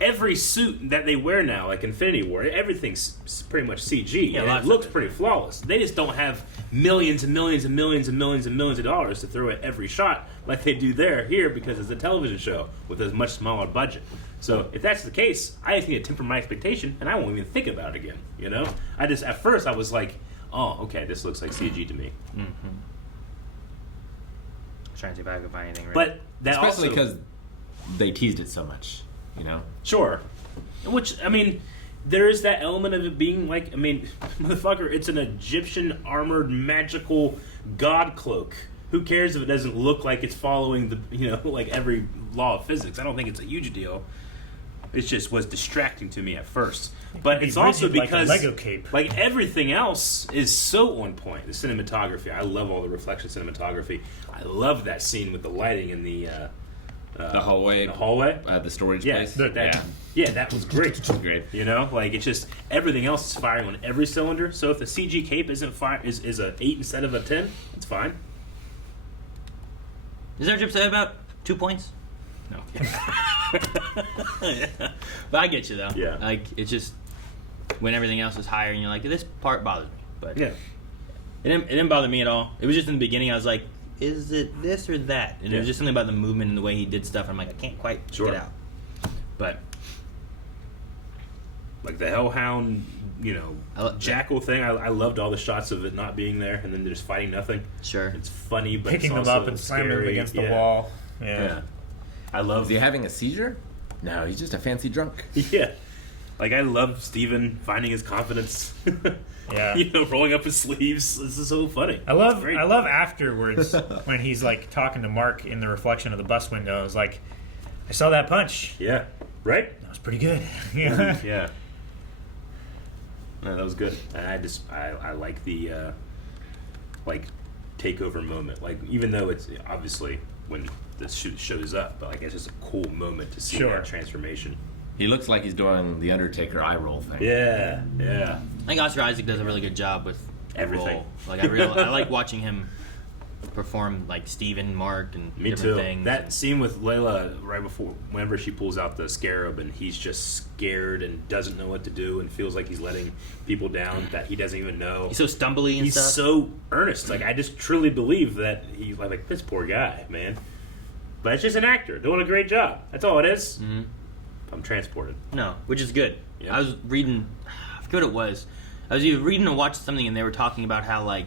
every suit that they wear now, like Infinity War, everything's pretty much CG. Yeah, and lots it of looks it. pretty flawless. They just don't have millions and millions and millions and millions and millions of dollars to throw at every shot like they do here because it's a television show with a much smaller budget. So if that's the case, I just need to temper my expectation and I won't even think about it again, you know? At first I was like, oh, okay, this looks like CG to me. I'm trying to see if I can find anything. Right. But that Especially also... because they teased it so much, you know? Sure. Which, I mean, there is that element of it being like, I mean, motherfucker, it's an Egyptian armored magical god cloak. Who cares if it doesn't look like it's following the, you know, like every law of physics? I don't think it's a huge deal. It just was distracting to me at first. But Be it's also rigid like a because Lego cape. like everything else is so on point. The cinematography, I love all the reflection cinematography. I love that scene with the lighting in the hallway. The hallway. The storage Yeah, place. that was great. Great. You know, like it's just everything else is firing on every cylinder. So if the CG cape isn't is a 8 instead of a 10, it's fine. Is there a Gypsy about 2 points? No. But I get you though. Yeah. Like it's just when everything else is higher and you're like, this part bothers me. But Yeah. it didn't bother me at all. It was just in the beginning I was like, is it this or that? And it Yeah. was just something about the movement and the way he did stuff. I'm like, I can't quite Sure. get out. But Like the Hellhound, you know, jackal thing. I loved all the shots of it not being there and then they're just fighting nothing. sure. It's funny, but Picking it's them also up and slamming them scary. against the Yeah. wall. Yeah. I love Is he having a seizure? No, he's just a fancy drunk. Yeah. Like, I love Steven finding his confidence. Yeah. You know, rolling up his sleeves. This is so funny. I love It's great. afterwards when he's like talking to Mark in the reflection of the bus window. I was like, I saw that punch. Yeah. Right? That was pretty good. Yeah. Yeah. No, that was good. And I like the like takeover moment. Like, even though it's obviously when the shoot shows up, but like it's just a cool moment to see Sure. that transformation. He looks like he's doing the Undertaker eye roll thing. Yeah, yeah. I think Oscar Isaac does a really good job with the Everything. role. Like I like watching him perform like Steven, Mark, and Me different too. things. That scene with Layla right before, whenever she pulls out the scarab and he's just scared and doesn't know what to do and feels like he's letting people down that he doesn't even know. He's so stumbly and He's stuff. so earnest. Like, I just truly believe that he's like this poor guy, man. But it's just an actor doing a great job. That's all it is. Mhm. I'm transported. No, which is good. Yeah. I was reading, I forget what it was. I was either reading or watching something, and they were talking about how like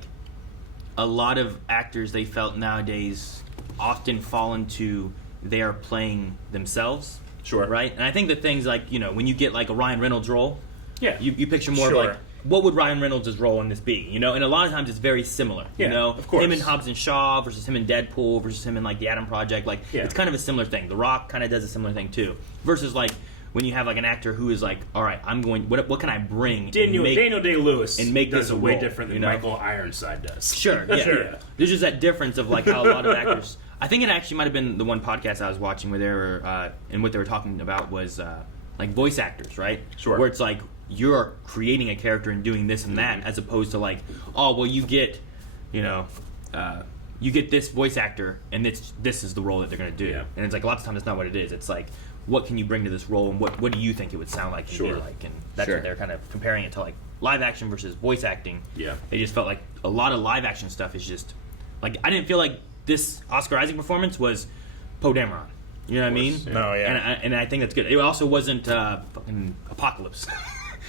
a lot of actors they felt nowadays often fall into they are playing themselves. Sure. Right? And I think that things like, you know, when you get like a Ryan Reynolds role, Yeah. you picture more Sure. of like, what would Ryan Reynolds' role in this be? You know, and a lot of times it's very similar. Yeah, You know, of course. him in Hobbs and Shaw versus him in Deadpool versus him in like the Atom Project. Like, Yeah. it's kind of a similar thing. The Rock kind of does a similar thing too. Versus like when you have like an actor who is like, all right, I'm going. What can I bring? Daniel and make, Day-Lewis and make does this it way role, different than you know? Michael Ironside does. Sure, yeah. Sure. There's just that difference of like how a lot of actors. I think it actually might have been the one podcast I was watching where they were, and what they were talking about was like voice actors, right? Sure. Where it's like you're creating a character and doing this and that, as opposed to like, oh well, you get, you know, you get this voice actor, and this is the role that they're going to do. Yeah. And it's like lots of times it's not what it is. It's like, what can you bring to this role, and what do you think it would sound like and Sure. be like? And that's Sure. what they're kind of comparing it to, like live action versus voice acting. Yeah. They just felt like a lot of live action stuff is just like, I didn't feel like this Oscar Isaac performance was Poe Dameron. You know what I mean? course, yeah. No, yeah. And I think that's good. It also wasn't fucking Apocalypse.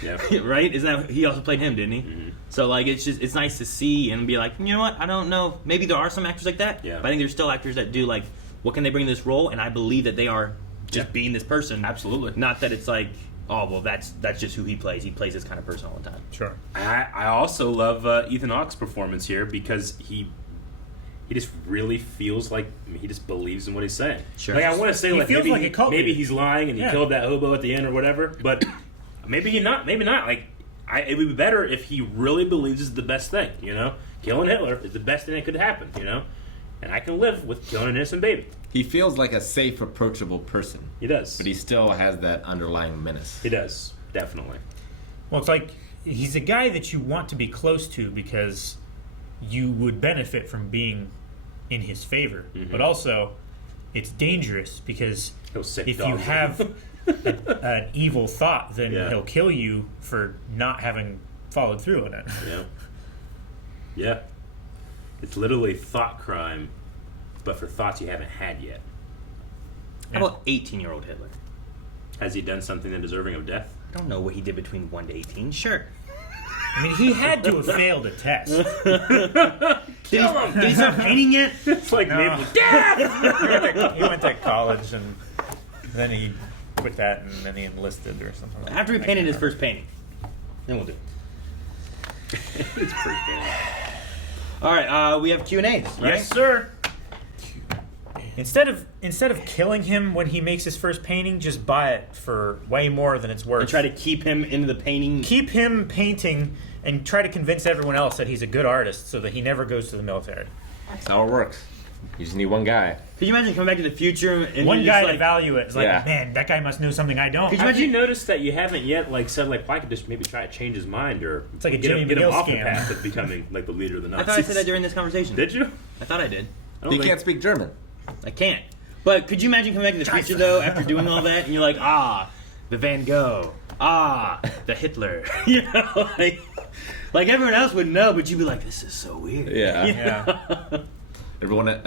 Yeah. Right? Isn't that he also played him, didn't he? Mhm. So like it's nice to see and be like, you know what? I don't know. Maybe there are some actors like that. Yeah. But I think there's still actors that do like, what can they bring to this role? And I believe that they are just Yeah. being this person. Absolutely. Not that it's like, oh well, that's just who he plays. He plays this kind of person all the time. Sure. I also love Ethan Hawke's performance here because he just really feels like he just believes in what he's saying. Sure. Like, I want to say He like feels maybe like a cult maybe leader. he's lying and he Yeah. killed that hobo at the end or whatever, but maybe he not. Maybe not. Like it would be better if he really believes it's the best thing. You know, killing Hitler is the best thing that could happen. You know, and I can live with killing an innocent baby. He feels like a safe, approachable person, He does. but he still has that underlying menace. He does definitely. Well, it's like he's a guy that you want to be close to because you would benefit from being in his favor. Mhm. But also, it's dangerous because He'll sick if dog. you have an evil thought, then Yeah. he'll kill you for not having followed through on it. Yeah. Yeah. It's literally thought crime, but for thoughts you haven't had yet. How about 18-year-old Hitler? Has he done something that deserving of death? I don't know what he did between 1 to 18. Sure. I mean, he had to have failed a test. Did he start painting yet? It's like No. maybe death! He went to college and then he quit that and then he enlisted or something like that. After he painted his first painting. Then we'll do. It's pretty bad. All right, we have Q&As, right? Yes, sir. Instead of killing him when he makes his first painting, just buy it for way more than it's worth. And try to keep him into the painting. Keep him painting and try to convince everyone else that he's a good artist so that he never goes to the military. That's how it works. You just need one guy. Could you imagine coming back to the future and One you're guy just to like, value it is like, Yeah. man, that guy must know something I don't. Could you Have imagine- you noticed that you haven't yet said well, I could just maybe try to change his mind or It's like a get Jimmy him McGill off the scam. path of becoming like the leader of the I Nazis? thought I said that during this conversation. Did you? I thought I did. I don't He think- can't speak German. I can't. But could you imagine coming back to the future, though, after doing all that, and you're like, the Van Gogh, the Hitler, you know, like everyone else would know, but you'd be like, this is so weird. Yeah. You Yeah. know? Everyone,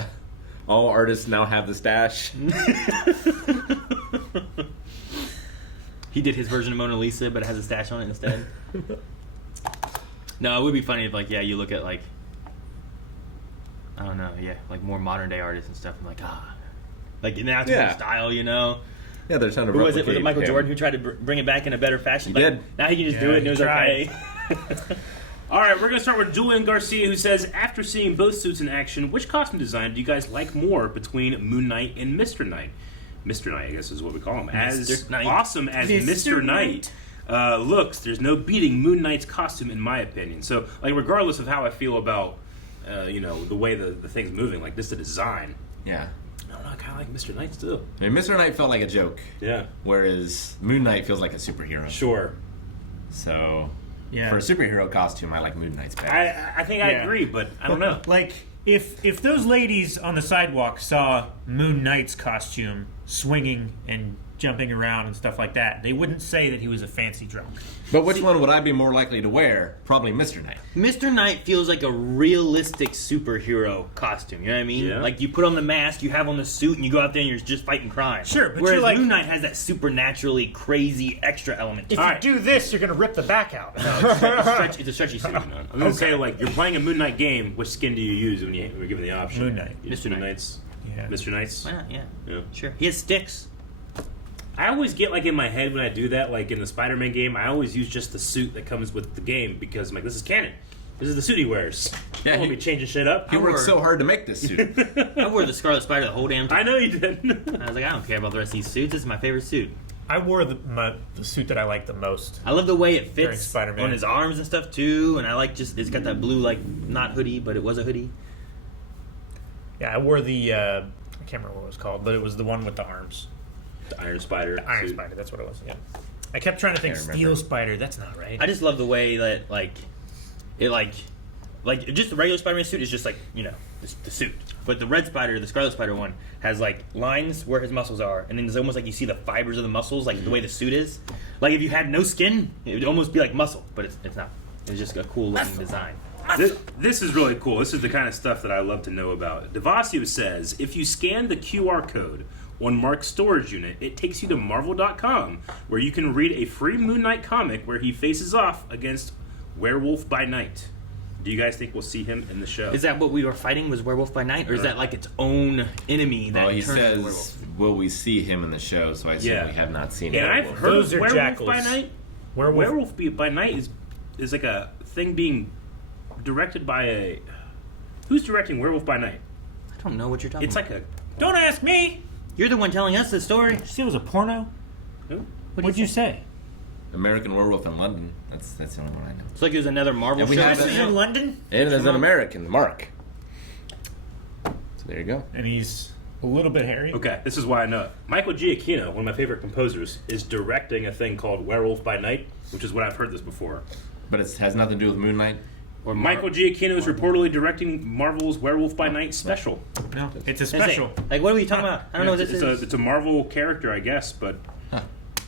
all artists now have the stash. He did his version of Mona Lisa, but it has a stash on it instead. No, it would be funny if, like, you look at, like, I don't know, like more modern day artists and stuff, and like, like now it's Yeah. style, you know. Yeah, they're trying to Who was it? Was it replicate Michael him. Jordan who tried to bring it back in a better fashion? He did. Now he can just Yeah, do it, and he it was tried. okay. All right, we're going to start with Julian Garcia, who says, after seeing both suits in action, which costume design do you guys like more between Moon Knight and Mr. Knight? Mr. Knight, I guess is what we call him. As Mr. Knight. awesome as Mr. Knight looks, there's no beating Moon Knight's costume, in my opinion. So, like, regardless of how I feel about, the way the thing's moving, like, this the design. Yeah. I don't know, I kind of like Mr. Knight still. I mean, Mr. Knight felt like a joke, Yeah. whereas Moon Knight feels like a superhero. Sure. So, Yeah. for a superhero costume, I like Moon Knight's better. I think I Yeah. agree, but I don't know. Like, If those ladies on the sidewalk saw Moon Knight's costume swinging and jumping around and stuff like that, they wouldn't say that he was a fancy drunk. But which one would I be more likely to wear? Probably Mr. Knight. Mr. Knight feels like a realistic superhero costume. You know what I mean? Yeah. Like you put on the mask, you have on the suit, and you go out there and you're just fighting crime. Sure, but whereas you're like- Moon Knight has that supernaturally crazy extra element. If you do this, you're going to rip the back out. It's a stretchy suit. I'm gonna say, like, you're playing a Moon Knight game. Which skin do you use when you're given the option? Moon Knight. You use Mr. Moon Knight. Knight's. Yeah. Mr. Knight's. Why not? Yeah. Yeah. Sure. He has sticks. I always get like in my head when I do that, like in the Spider-Man game, I always use just the suit that comes with the game because I'm like, this is canon. This is the suit he wears. Yeah, I won't he- be changing shit up. He worked so hard to make this suit. I wore the Scarlet Spider the whole damn time. I know you did. I was like, I don't care about the rest of these suits. This is my favorite suit. I wore the suit that I like the most. I love the way it During fits Spider-Man. on his arms and stuff too. And I like just it's got that blue like not hoodie, but it was a hoodie. Yeah, I wore the I can't remember what it was called, but it was the one with the arms. The Iron Spider. The Iron suit. Spider, that's what it was. Yeah. I kept trying to think Can't Steel remember. Spider. That's not right. I just love the way that like just the regular Spider-Man suit is just like the suit, but the Red Spider, the Scarlet Spider one, has like lines where his muscles are, and then it's almost like you see the fibers of the muscles, like the way the suit is. Like if you had no skin, it would almost be like muscle, but it's not. It's just a cool looking design. This is really cool. This is the kind of stuff that I love to know about. Devasio says, if you scan the QR code on Mark's storage unit, it takes you to Marvel.com, where you can read a free Moon Knight comic where he faces off against Werewolf by Night. Do you guys think we'll see him in the show? Is that what we were fighting? Was Werewolf by Night, or is that like its own enemy that Well, he turns into says, werewolf? will we see him in the show? So I assume Yeah. we have not seen And him. I've heard Those are Werewolf jackals. by Night. Werewolf- By Night is like a thing being directed by a... Who's directing Werewolf by Night? I don't know what you're talking It's about. like a... Don't ask me. You're the one telling us the story. Did you say it was a porno? Who? What'd you say? American Werewolf in London. That's the only one I know. It's like it was another Marvel And we show. have This it- is in London, And there's an American, Mark. So there you go. and he's a little bit hairy. Okay, this is why I know it. Michael Giacchino, one of my favorite composers, is directing a thing called Werewolf by Night, which is what I've heard this before. But it has nothing to do with Moon Knight. Or Michael Giacchino is reportedly directing Marvel's Werewolf by Night special. No, it's a Is it? special. Like, what are we talking about? I don't know what this it's is. it's a Marvel character, I guess, but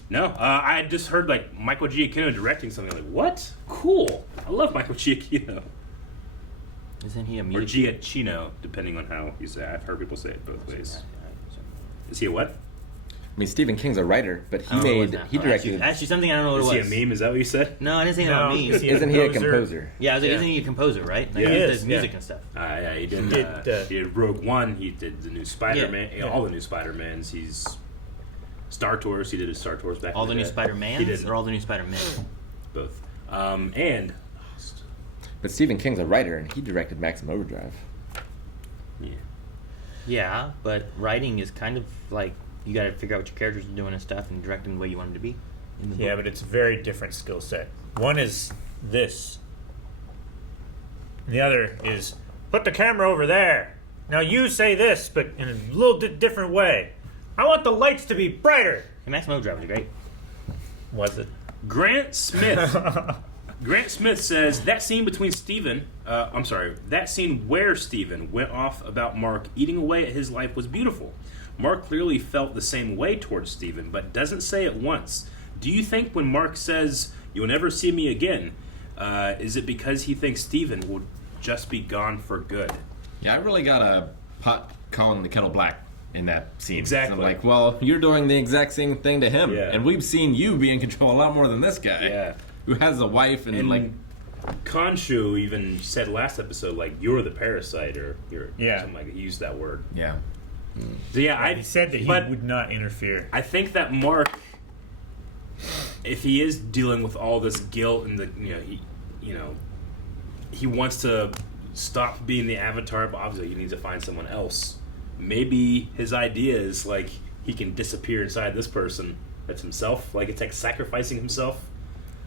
no. I had just heard like Michael Giacchino directing something. Like, what? Cool. I love Michael Giacchino Isn't he a or music? Giacchino, depending on how you say it. I've heard people say it both ways. Is he a what? I mean, Stephen King's a writer, but I don't know what that- he I'll directed. ask you something I don't know what Is it he was. a meme? Is that what you said? No, I didn't say No, no, meme. is he Isn't he a composer? composer? Yeah, I was like, Yeah. isn't he a composer, right? Like, He he is, does music yeah. and stuff. Yeah, he did. did, He did Rogue One. He did the new Spider-Man. Yeah. All the new Spider-Mans. He's Star Tours. He did his Star Tours back. All in the new day. Spider-Mans He did or all the new Spider-Men? both. And But Stephen King's a writer, and he directed Maximum Overdrive. yeah. Yeah, but writing is kind of like you got to figure out what your characters are doing and stuff, and direct them the way you want them to be. In the Yeah, book. but it's a very different skill set. One is this. And the other is put the camera over there. Now you say this, but in a little different way. I want the lights to be brighter. Hey, Maximum Overdrive was great. Was it? Grant Smith. Grant Smith says that scene between that scene where Steven went off about Mark eating away at his life was beautiful. Mark clearly felt the same way towards Steven, but doesn't say it once. Do you think when Mark says, "You'll never see me again," is it because he thinks Steven will just be gone for good? Yeah, I really got a pot calling the kettle black in that scene. Exactly. I'm like, well, you're doing the exact same thing to him, Yeah. and we've seen you be in control a lot more than this guy. Yeah. Who has a wife and like. Khonshu even said last episode, like, you're the parasite, or you're something like that. He used that word. Yeah. So yeah, He said that he but would not interfere. I think that Mark, if he is dealing with all this guilt and he wants to stop being the Avatar, but obviously he needs to find someone else. Maybe his idea is like he can disappear inside this person. That's himself. Like it's like sacrificing himself.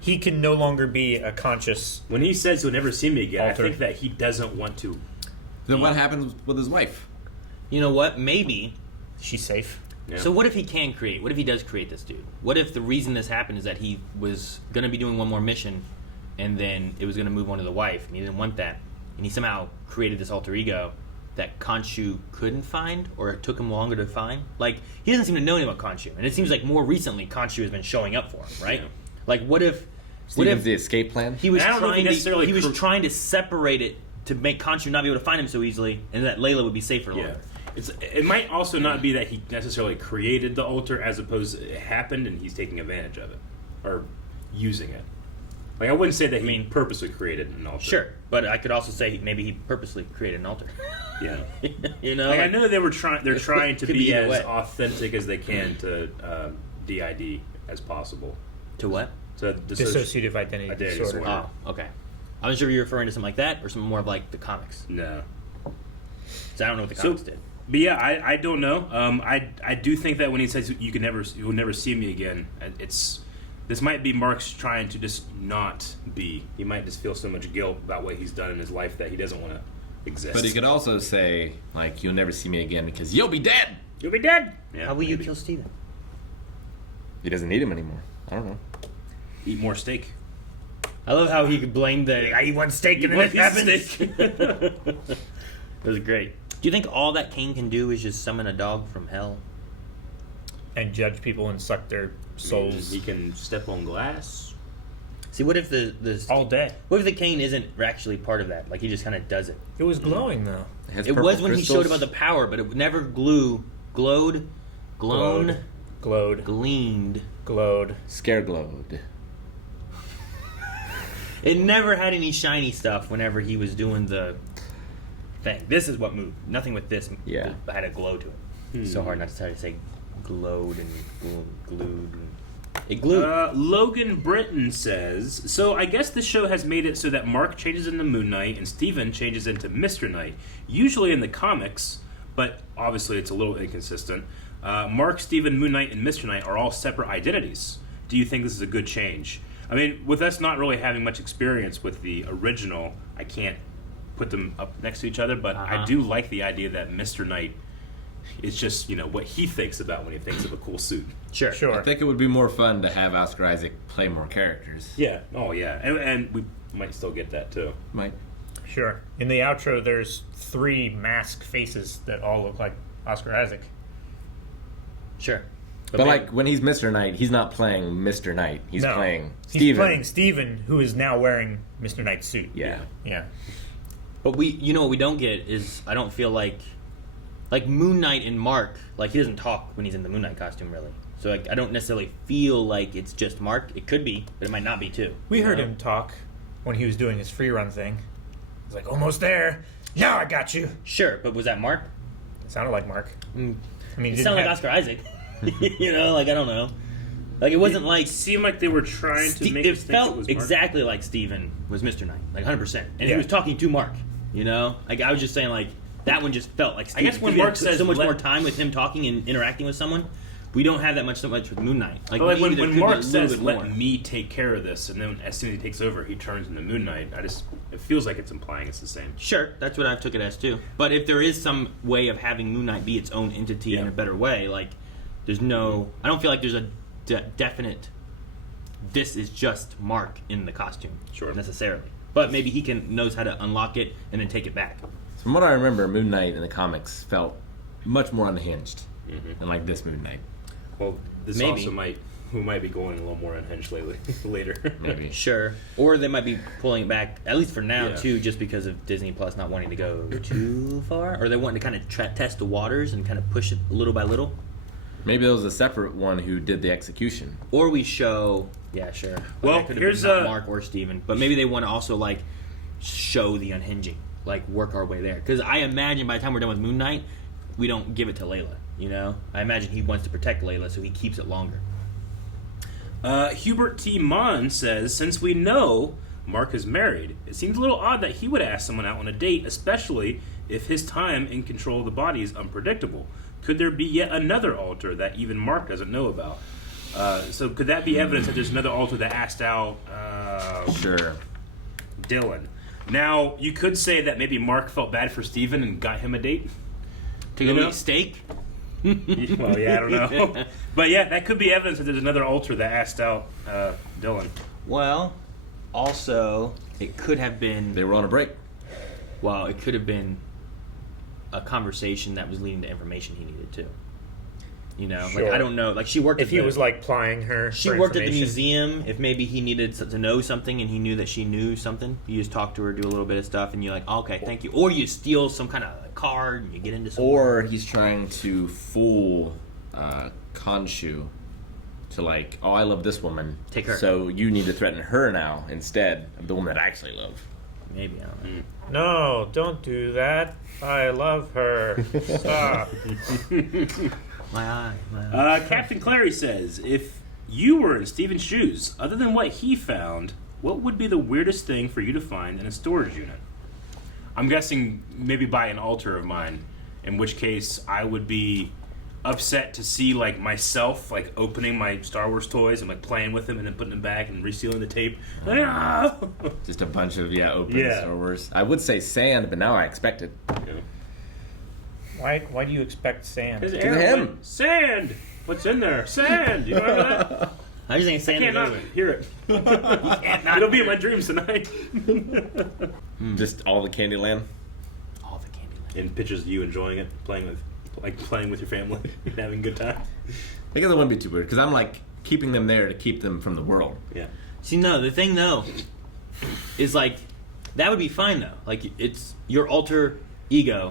He can no longer be a conscious. When he says he'll never see me again, Alter. I think that he doesn't want to. Then what happens with his wife? You know what? Maybe. She's safe. Yeah. So what if he can create? What if he does create this dude? What if the reason this happened is that he was going to be doing one more mission, and then it was going to move on to the wife, and he didn't want that. and he somehow created this alter ego that Khonshu couldn't find, or it took him longer to find. Like, he doesn't seem to know anything about Khonshu, and it seems like more recently Khonshu has been showing up for him, right? Yeah. Like, what if Steven's the escape plan? he was I don't know if he trying to necessarily he was trying to separate it to make Khonshu not be able to find him so easily, and that Layla would be safer longer. It might also not be that he necessarily created the altar, as opposed to it happened and he's taking advantage of it or using it. Like, I wouldn't say that he purposely created an altar. Sure, but I could also say maybe he purposely created an altar. Yeah. You know, Like, I know they're trying to could be be either as way. authentic as they can to DID as possible. To what? To Dissociative identity disorder. disorder. Oh, okay. I wasn't sure if you were referring to something like that or something more of like the comics. No. So I don't know what the comics did. But yeah, I don't know. I do think that when he says you will never see me again, this might be Mark's trying to just not be. He might just feel so much guilt about what he's done in his life that he doesn't want to exist. But he could also say, like, you'll never see me again because you'll be dead. You'll be dead. Yeah, How will you maybe. kill Steven? He doesn't need him anymore. I don't know. Eat more steak. I love how he could blame I eat one steak and then it happens. Steak. That was great. Do you think all that Kane can do is just summon a dog from hell? And judge people and suck their souls He can step on glass. See, what if the all day. what if the Kane isn't actually part of that? Like, he just kind of does it. It was glowing though. has It purple was when he showed crystals. about the power, but it never glowed, glown, Glowed. gleamed. Glowed. Scareglowed. It never had any shiny stuff whenever he was doing the thing. This is what moved. Nothing with this Yeah. had a glow to it. It's so hard not to try to say glowed and glued. And it glued. Logan Britton says, so I guess the show has made it so that Mark changes into Moon Knight and Steven changes into Mr. Knight. Usually in the comics, but obviously it's a little inconsistent. Mark, Steven, Moon Knight, and Mr. Knight are all separate identities. Do you think this is a good change? I mean, with us not really having much experience with the original, I can't put them up next to each other, but I do like the idea that Mr. Knight is just, what he thinks about when he thinks of a cool suit. Sure. I think it would be more fun to have Oscar Isaac play more characters. Yeah. Oh, yeah. And we might still get that, too. Might. Sure. In the outro, there's 3 mask faces that all look like Oscar Isaac. Sure. But like, when he's Mr. Knight, he's not playing Mr. Knight. He's playing He's Steven. playing Steven, who is now wearing Mr. Knight's suit. Yeah. Yeah. But what we don't get is, I don't feel like Moon Knight and Mark, like, he doesn't talk when he's in the Moon Knight costume, really. So like, I don't necessarily feel like it's just Mark. It could be, but it might not be too. We heard him talk when he was doing his free run thing. He's like, almost there. Now I got you. Sure, but was that Mark? It sounded like Mark. I mean, It sounded like Oscar Isaac. Like, I don't know. Like, it wasn't like... It seemed like they were trying to make it us think felt it was Mark. exactly like Steven was Mr. Knight, like 100%. And he Yeah. was talking to Mark, Like, I was just saying, like, that one just felt like Steven. guess when We had Mark says so much let- more time with him talking and interacting with someone, we don't have that much with Moon Knight. Like, But like maybe there when could be a Mark little says, bit "Let more. me take care of this," and then as soon as he takes over, he turns into Moon Knight. It feels like it's implying it's the same. Sure, that's what I've took it as too. But if there is some way of having Moon Knight be its own entity in a better way, like, there's no... I don't feel like there's a definite... This is just Mark in the costume, necessarily. But maybe he knows how to unlock it and then take it back. From what I remember, Moon Knight in the comics felt much more unhinged than like this Moon Knight. Well, this Maybe. also we might be going a little more unhinged later. Maybe. Sure. Or they might be pulling it back, at least for now, Yeah. too, just because of Disney Plus not wanting to go too far. Or they wanting to kind of test the waters and kind of push it little by little. Maybe there was a separate one who did the execution. Or we show... Yeah, sure. Well, that could have here's been not a- Mark or Steven. But maybe they want to also, like, show the unhinging. Like, work our way there. Because I imagine by the time we're done with Moon Knight, we don't give it to Layla, I imagine he wants to protect Layla, so he keeps it longer. Hubert T. Mon says, since we know Mark is married, it seems a little odd that he would ask someone out on a date, especially if his time in control of the body is unpredictable. Could there be yet another altar that even Mark doesn't know about? So could that be evidence that there's another altar that asked out Sure. Dylan? Now, you could say that maybe Mark felt bad for Steven and got him a date. To go eat steak? Well, yeah, I don't know. But yeah, that could be evidence that there's another altar that asked out Dylan. Well, also, it could have been... They were on a break. Well, it could have been a conversation that was leading to information he needed too. You know, Sure. like I don't know. Like she worked. If at he the, was like plying her, she for worked at the information. museum. If maybe he needed to know something and he knew that she knew something, you just talk to her, do a little bit of stuff, and you're like, oh, okay, thank you. Or you steal some kind of card and you get into some. Or he's trying to fool Khonshu to like, oh, I love this woman. Take her. So you need to threaten her now instead of the woman that I actually love. Maybe I don't know. No, don't do that. I love her. Stop. My eye. Captain Clary says, if you were in Steven's shoes, other than what he found, what would be the weirdest thing for you to find in a storage unit? I'm guessing maybe by an altar of mine, in which case I would be upset to see like myself like opening my Star Wars toys and like playing with them and then putting them back and resealing the tape. Just a bunch of open Yeah. Star Wars. I would say sand, but now I expect it. Why do you expect sand? Because To him. Sand. What's in there? Sand. You know that? I just think I sand is cannot everywhere. hear it. It'll be in my dreams tonight. Just all the Candyland. All the candy. And pictures of you enjoying it, playing with your family, and having a good time. I guess it wouldn't be too weird because I'm like keeping them there to keep them from the world. Yeah. See, no, the thing though is like that would be fine though. Like it's your alter ego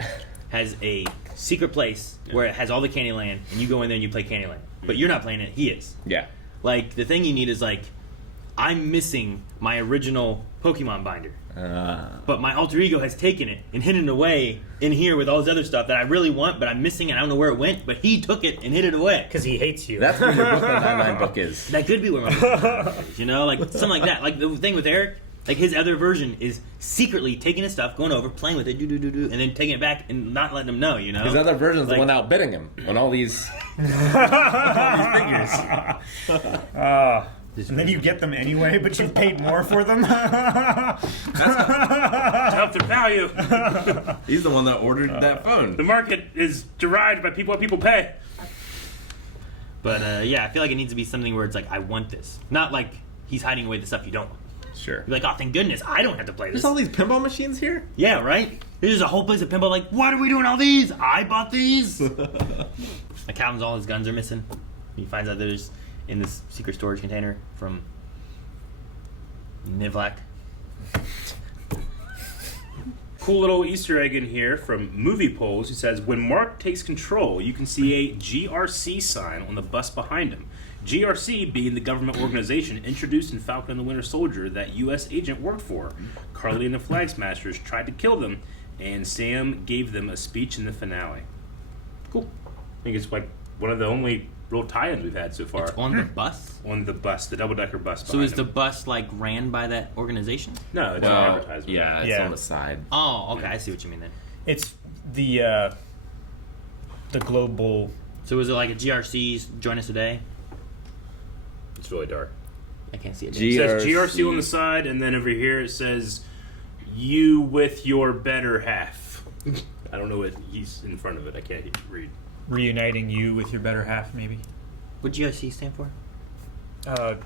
has a secret place where it has all the Candyland, and you go in there and you play Candyland. But you're not playing it; he is. Yeah. Like the thing you need is like, I'm missing my original Pokemon binder, but my alter ego has taken it and hidden it away in here with all this other stuff that I really want, but I'm missing it. I don't know where it went, but he took it and hid it away. Because he hates you. That's where your Brooklyn Nine-Nine book is. That could be where my Pokemon is, you know, like something like that. Like the thing with Eric, like his other version is secretly taking his stuff, going over, playing with it, do, and then taking it back and not letting him know, you know. His other version's Like- the one outbidding him on all these figures. And then you get them anyway, but you've paid more for them. Up their value. He's the one that ordered that phone. The market is derived by what people pay. But yeah, I feel like it needs to be something where it's like, I want this. Not like he's hiding away the stuff you don't want. Sure. You're like, oh, thank goodness, I don't have to play this. There's all these pinball machines here? Yeah, right? There's a whole place of pinball like, what are we doing all these? I bought these. Like, Calvin's all his guns are missing. He finds out there's in this secret storage container from Nivlak. Cool little Easter egg in here from Movie Polls who says, when Mark takes control, you can see a GRC sign on the bus behind him. GRC being the government organization introduced in Falcon and the Winter Soldier that U.S. agent worked for. Carly and the Flag Smashers tried to kill them, and Sam gave them a speech in the finale. Cool. I think it's like one of the only real tie-ins we've had so far. It's on the bus? On the bus, the double-decker bus So behind is the him. bus like ran by that organization? No, it's an Well, advertisement. yeah, it's Yeah. on the side. Oh, okay, I see what you mean then. It's the global. So is it like a GRC's join us today? It's really dark. I can't see it. It says GRC on the side, and then over here it says, you with your better half. I don't know what he's in front of it. I can't read. Reuniting you with your better half, maybe. What GRC stand for?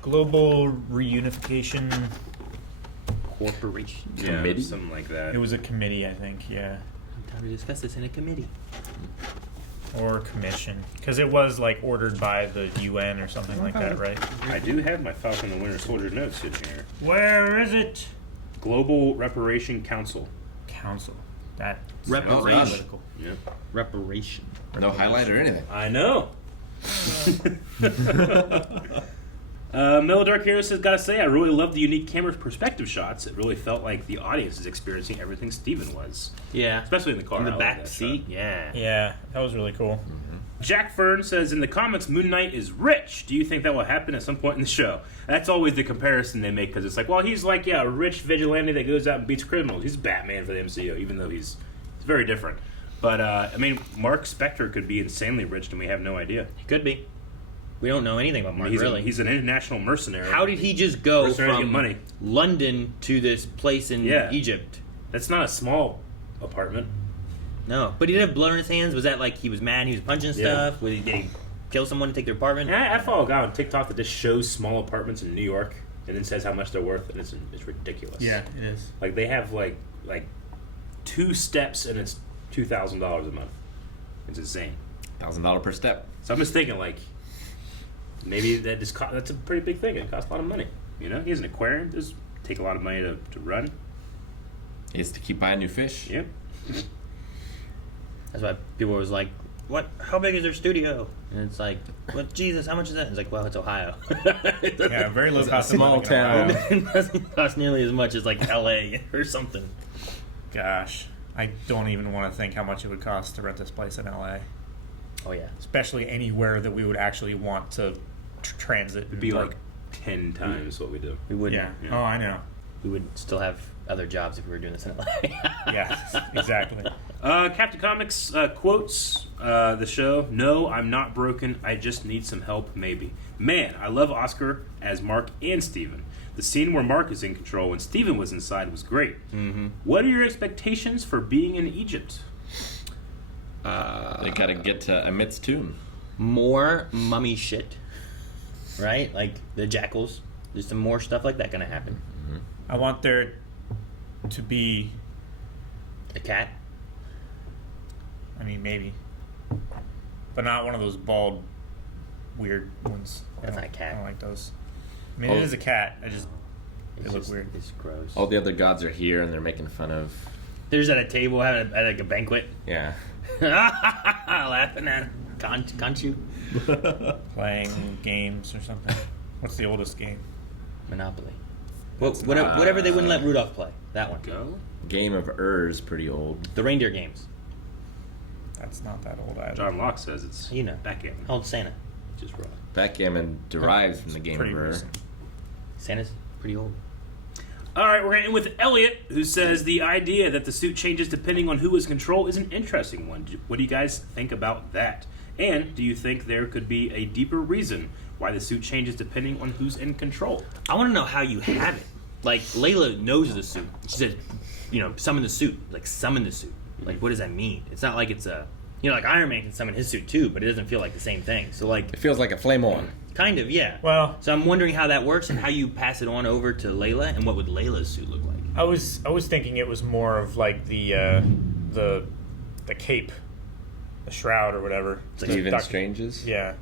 Global Reunification. Corporation. Committee? Something like that. It was a committee, I think, yeah. Time to discuss this in a committee. Or commission. Because it was, like, ordered by the UN or something like that, right? I do have my Falcon and the Winter Soldier notes sitting here. Where is it? Global Reparation Council. Council. That Reparation. sounds political. Yep. Reparation. No highlight or anything. I know. Mellow Dark Hero says, gotta say, I really love the unique camera perspective shots. It really felt like the audience is experiencing everything Steven was. Yeah. Especially in the car. In the I love back that seat. shot. Yeah. Yeah, that was really cool. Jack Fern says, in the comics, Moon Knight is rich. Do you think that will happen at some point in the show? That's always the comparison they make, because it's like, well, he's like, yeah, a rich vigilante that goes out and beats criminals. He's Batman for the MCU, even though he's very different. But, I mean, Mark Spector could be insanely rich, and we have no idea. He could be. We don't know anything about Mark, really. He's an international mercenary. How did he just go Mercenaries get from money. London to this place in Yeah. Egypt? That's not a small apartment. No. But he did have blood on his hands? Was that like he was mad, he was punching Yeah. stuff? Did he kill someone to take their apartment? And I follow a guy on TikTok that just shows small apartments in New York and then says how much they're worth, and it's ridiculous. Yeah, it is. Like, they have, like 2 steps and it's $2,000 a month. It's insane. $1,000 per step. So I'm just thinking, like, maybe that's a pretty big thing. It costs a lot of money. You know, he has an aquarium. Does take a lot of money to run. Is to keep buying new fish. Yep. That's why people was like, "What? How big is their studio?" And it's like, "What? Jesus, how much is that?" It's like, "Well, it's Ohio." Yeah, very low It's a cost. small of living in town. Ohio. It doesn't cost nearly as much as like L.A. or something. Gosh, I don't even want to think how much it would cost to rent this place in LA. Oh yeah. Especially anywhere that we would actually want to transit. It'd be and like work. 10 times what we do. We wouldn't. Yeah. Oh, I know. We would still have other jobs if we were doing this in LA. Yeah, exactly. Captain Comics quotes the show. No, I'm not broken. I just need some help, maybe. Man, I love Oscar as Mark and Steven. The scene where Mark is in control and Steven was inside was great. Mm-hmm. What are your expectations for being in Egypt? They gotta get to Amit's tomb. More mummy shit, right? Like the jackals. There's some more stuff like that gonna happen. I want there to be, A cat. I mean, maybe, but not one of those bald, weird ones. That's not a cat. I don't like those. I mean, Oh. it is a cat. They It's look just, weird. It's gross. All the other gods are here and they're making fun of. They're just at a table having at like a banquet, Yeah. laughing at him. Can't you? Playing games or something. What's the oldest game? Monopoly. Whatever they wouldn't let Rudolph play. That one. Go. Game of Ur's pretty old. The reindeer games. That's not that old either. John Locke says it's You know. backgammon. How old's Santa? Just wrong. Backgammon derives from the Game Pretty of Ur. recent. Santa's pretty old. All right, we're going to end with Elliot, who says the idea that the suit changes depending on who is in control is an interesting one. What do you guys think about that? And do you think there could be a deeper reason why the suit changes depending on who's in control? I want to know how you have it. Like, Layla knows the suit. She said, summon the suit. Like, summon the suit. Like, what does that mean? It's not like it's a... like Iron Man can summon his suit too, but it doesn't feel like the same thing. So, like... It feels like a flame on. Kind of, yeah. Well, So I'm wondering how that works and how you pass it on over to Layla, and what would Layla's suit look like? I was thinking it was more of like the cape, the shroud or whatever. It's like Stephen Doc- Strange's. Yeah.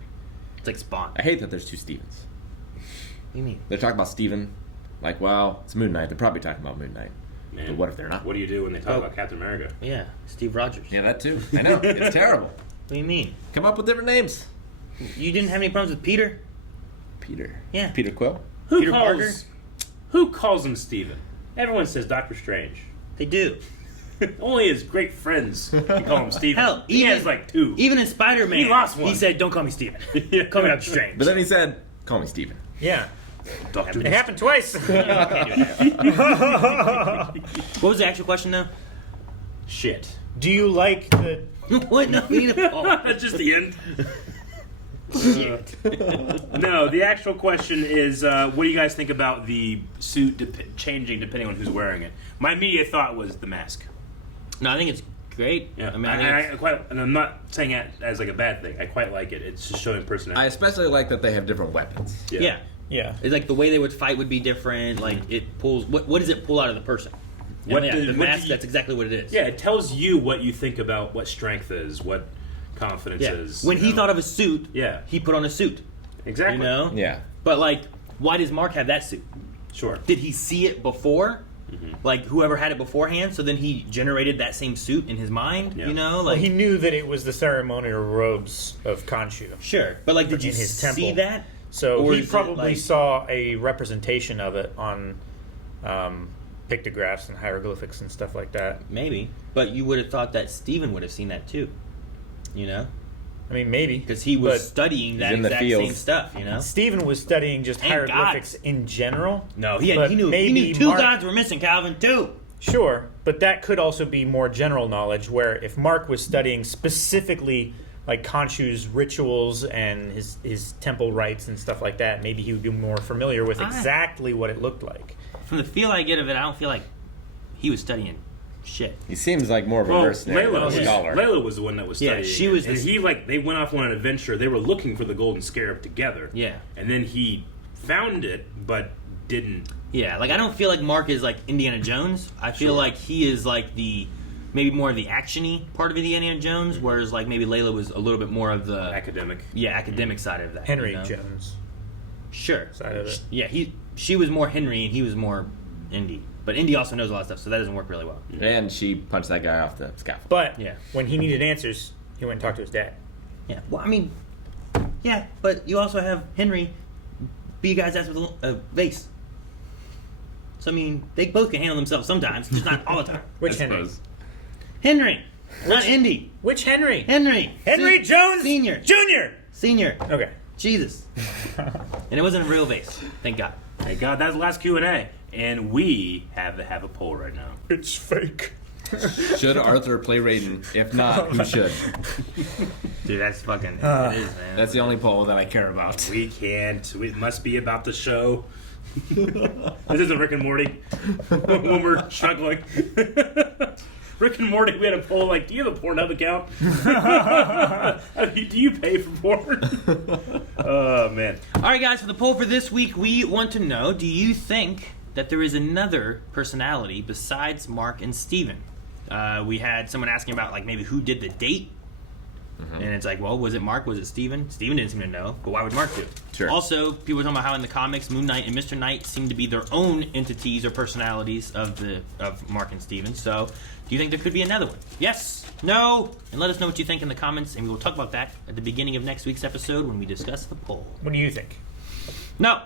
It's like Spawn. I hate that there's two Stevens. What do you mean? They're talking about Steven. Like, well, it's Moon Knight. They're probably talking about Moon Knight. Man, But what if they're not? What do you do when they talk Oh. about Captain America? Yeah, Steve Rogers. Yeah, that too. I know. It's terrible. What do you mean? Come up with different names. You didn't have any problems with Peter? Peter. Yeah. Peter Quill. Peter Parker? Who calls him Steven? Everyone says Doctor Strange. They do. Only his great friends can call him Steven. Hell, he even- has like 2. Even in Spider-Man, He lost one. He said, "Don't call me Steven. Call me Doctor Strange." But then he said, call me Steven. Yeah. Doctor. It happened twice. What was the actual question now? Shit. Do you like the? What? No, we need a poll. That's just the end. No, the actual question is, what do you guys think about the suit changing depending on who's wearing it? My immediate thought was the mask. No, I think it's great. Yeah, I mean, I think it's, and I'm not saying it as like a bad thing. I quite like it. It's just showing I personality. especially like that they have different weapons. yeah. Yeah. It's like the way they would fight would be different. Like it pulls. What does it pull out of the person? What And did- the what mask? do you- That's exactly what it is. Yeah, it tells you what you think about what strength is, what confidence Yeah. is. When you he know? thought of a suit, Yeah. he put on a suit. Exactly. You know. Yeah. But like, why does Mark have that suit? Sure. Did he see it before? Mm-hmm. Like whoever had it beforehand, so then he generated that same suit in his mind. Yeah. You know, Well, like he knew that it was the ceremonial robes of Khonshu. sure, but like, did you In his see temple. that? So Or he is it, probably like- saw a representation of it on pictographs and hieroglyphics and stuff like that. Maybe, but you would have thought that Steven would have seen that too. You know, I mean, maybe. because he was But studying that in the exact same fields. stuff. You know. Stephen was studying just Thank hieroglyphics in general. No, But he knew maybe two Mark- gods were missing, Calvin. Two. Sure, but that could also be more general knowledge, where if Mark was studying specifically like Khonshu's rituals and his temple rites and stuff like that, maybe he would be more familiar with exactly what it looked like. From the feel I get of it, I don't feel like he was studying shit. He seems like more of a Well, mercenary than a scholar. Layla was the one that was Yeah, studying. she was and the- he they went off on an adventure. They were looking for the golden scarab together. Yeah. And then he found it, but didn't. Yeah, like I don't feel like Mark is like Indiana Jones. I feel Sure. like he is like the maybe more of the actiony part of Indiana Jones, whereas like maybe Layla was a little bit more of the Academic. academic side of that. Henry you know? Jones Sure. side of it. Yeah, she was more Henry and he was more Indy. But Indy also knows a lot of stuff, so that doesn't work really well. And she punched that guy off the scaffold. But Yeah. when he needed answers, he went and talked to his dad. Yeah. Well, I mean, yeah, but you also have Henry beat a guy's ass with a vase. So I mean, they both can handle themselves sometimes, just not all the time. Which I Henry? suppose. Henry, not Indy. Which Henry? Henry. Henry Jones Senior. Jr. Senior. Okay. Jesus. And it wasn't a real vase. Thank God. Thank God, that's the last Q&A. And we have a poll right now. It's fake. Should Arthur play Raiden? If not, who should? Dude, that's fucking. It is, man. That's the only poll that I care about. We can't. It must be about the show. This isn't Rick and Morty. When we're struggling. Rick and Morty, we had a poll like, do you have a Pornhub account? Do you pay for porn? Oh, man. All right, guys, for the poll for this week, we want to know, do you think that there is another personality besides Mark and Steven? We had someone asking about, like, maybe who did the date. And it's like, well, was it Mark? Was it Steven? Steven didn't seem to know, but why would Mark do it? Sure. Also, people were talking about how in the comics, Moon Knight and Mr. Knight seem to be their own entities or personalities of Mark and Steven. So, do you think there could be another one? Yes? No? And let us know what you think in the comments, and we will talk about that at the beginning of next week's episode when we discuss the poll. What do you think? No.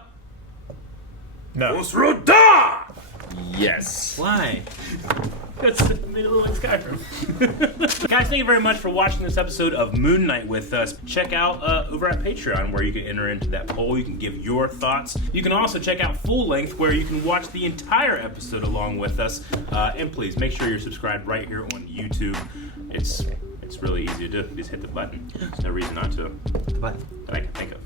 No. Yes. Why? That's made it look like Skyrim. Guys, thank you very much for watching this episode of Moon Knight with us. Check out over at Patreon where you can enter into that poll. You can give your thoughts. You can also check out Full Length where you can watch the entire episode along with us. And please make sure you're subscribed right here on YouTube. It's really easy to do. Just hit the button. There's no reason not to The button. that I can think of.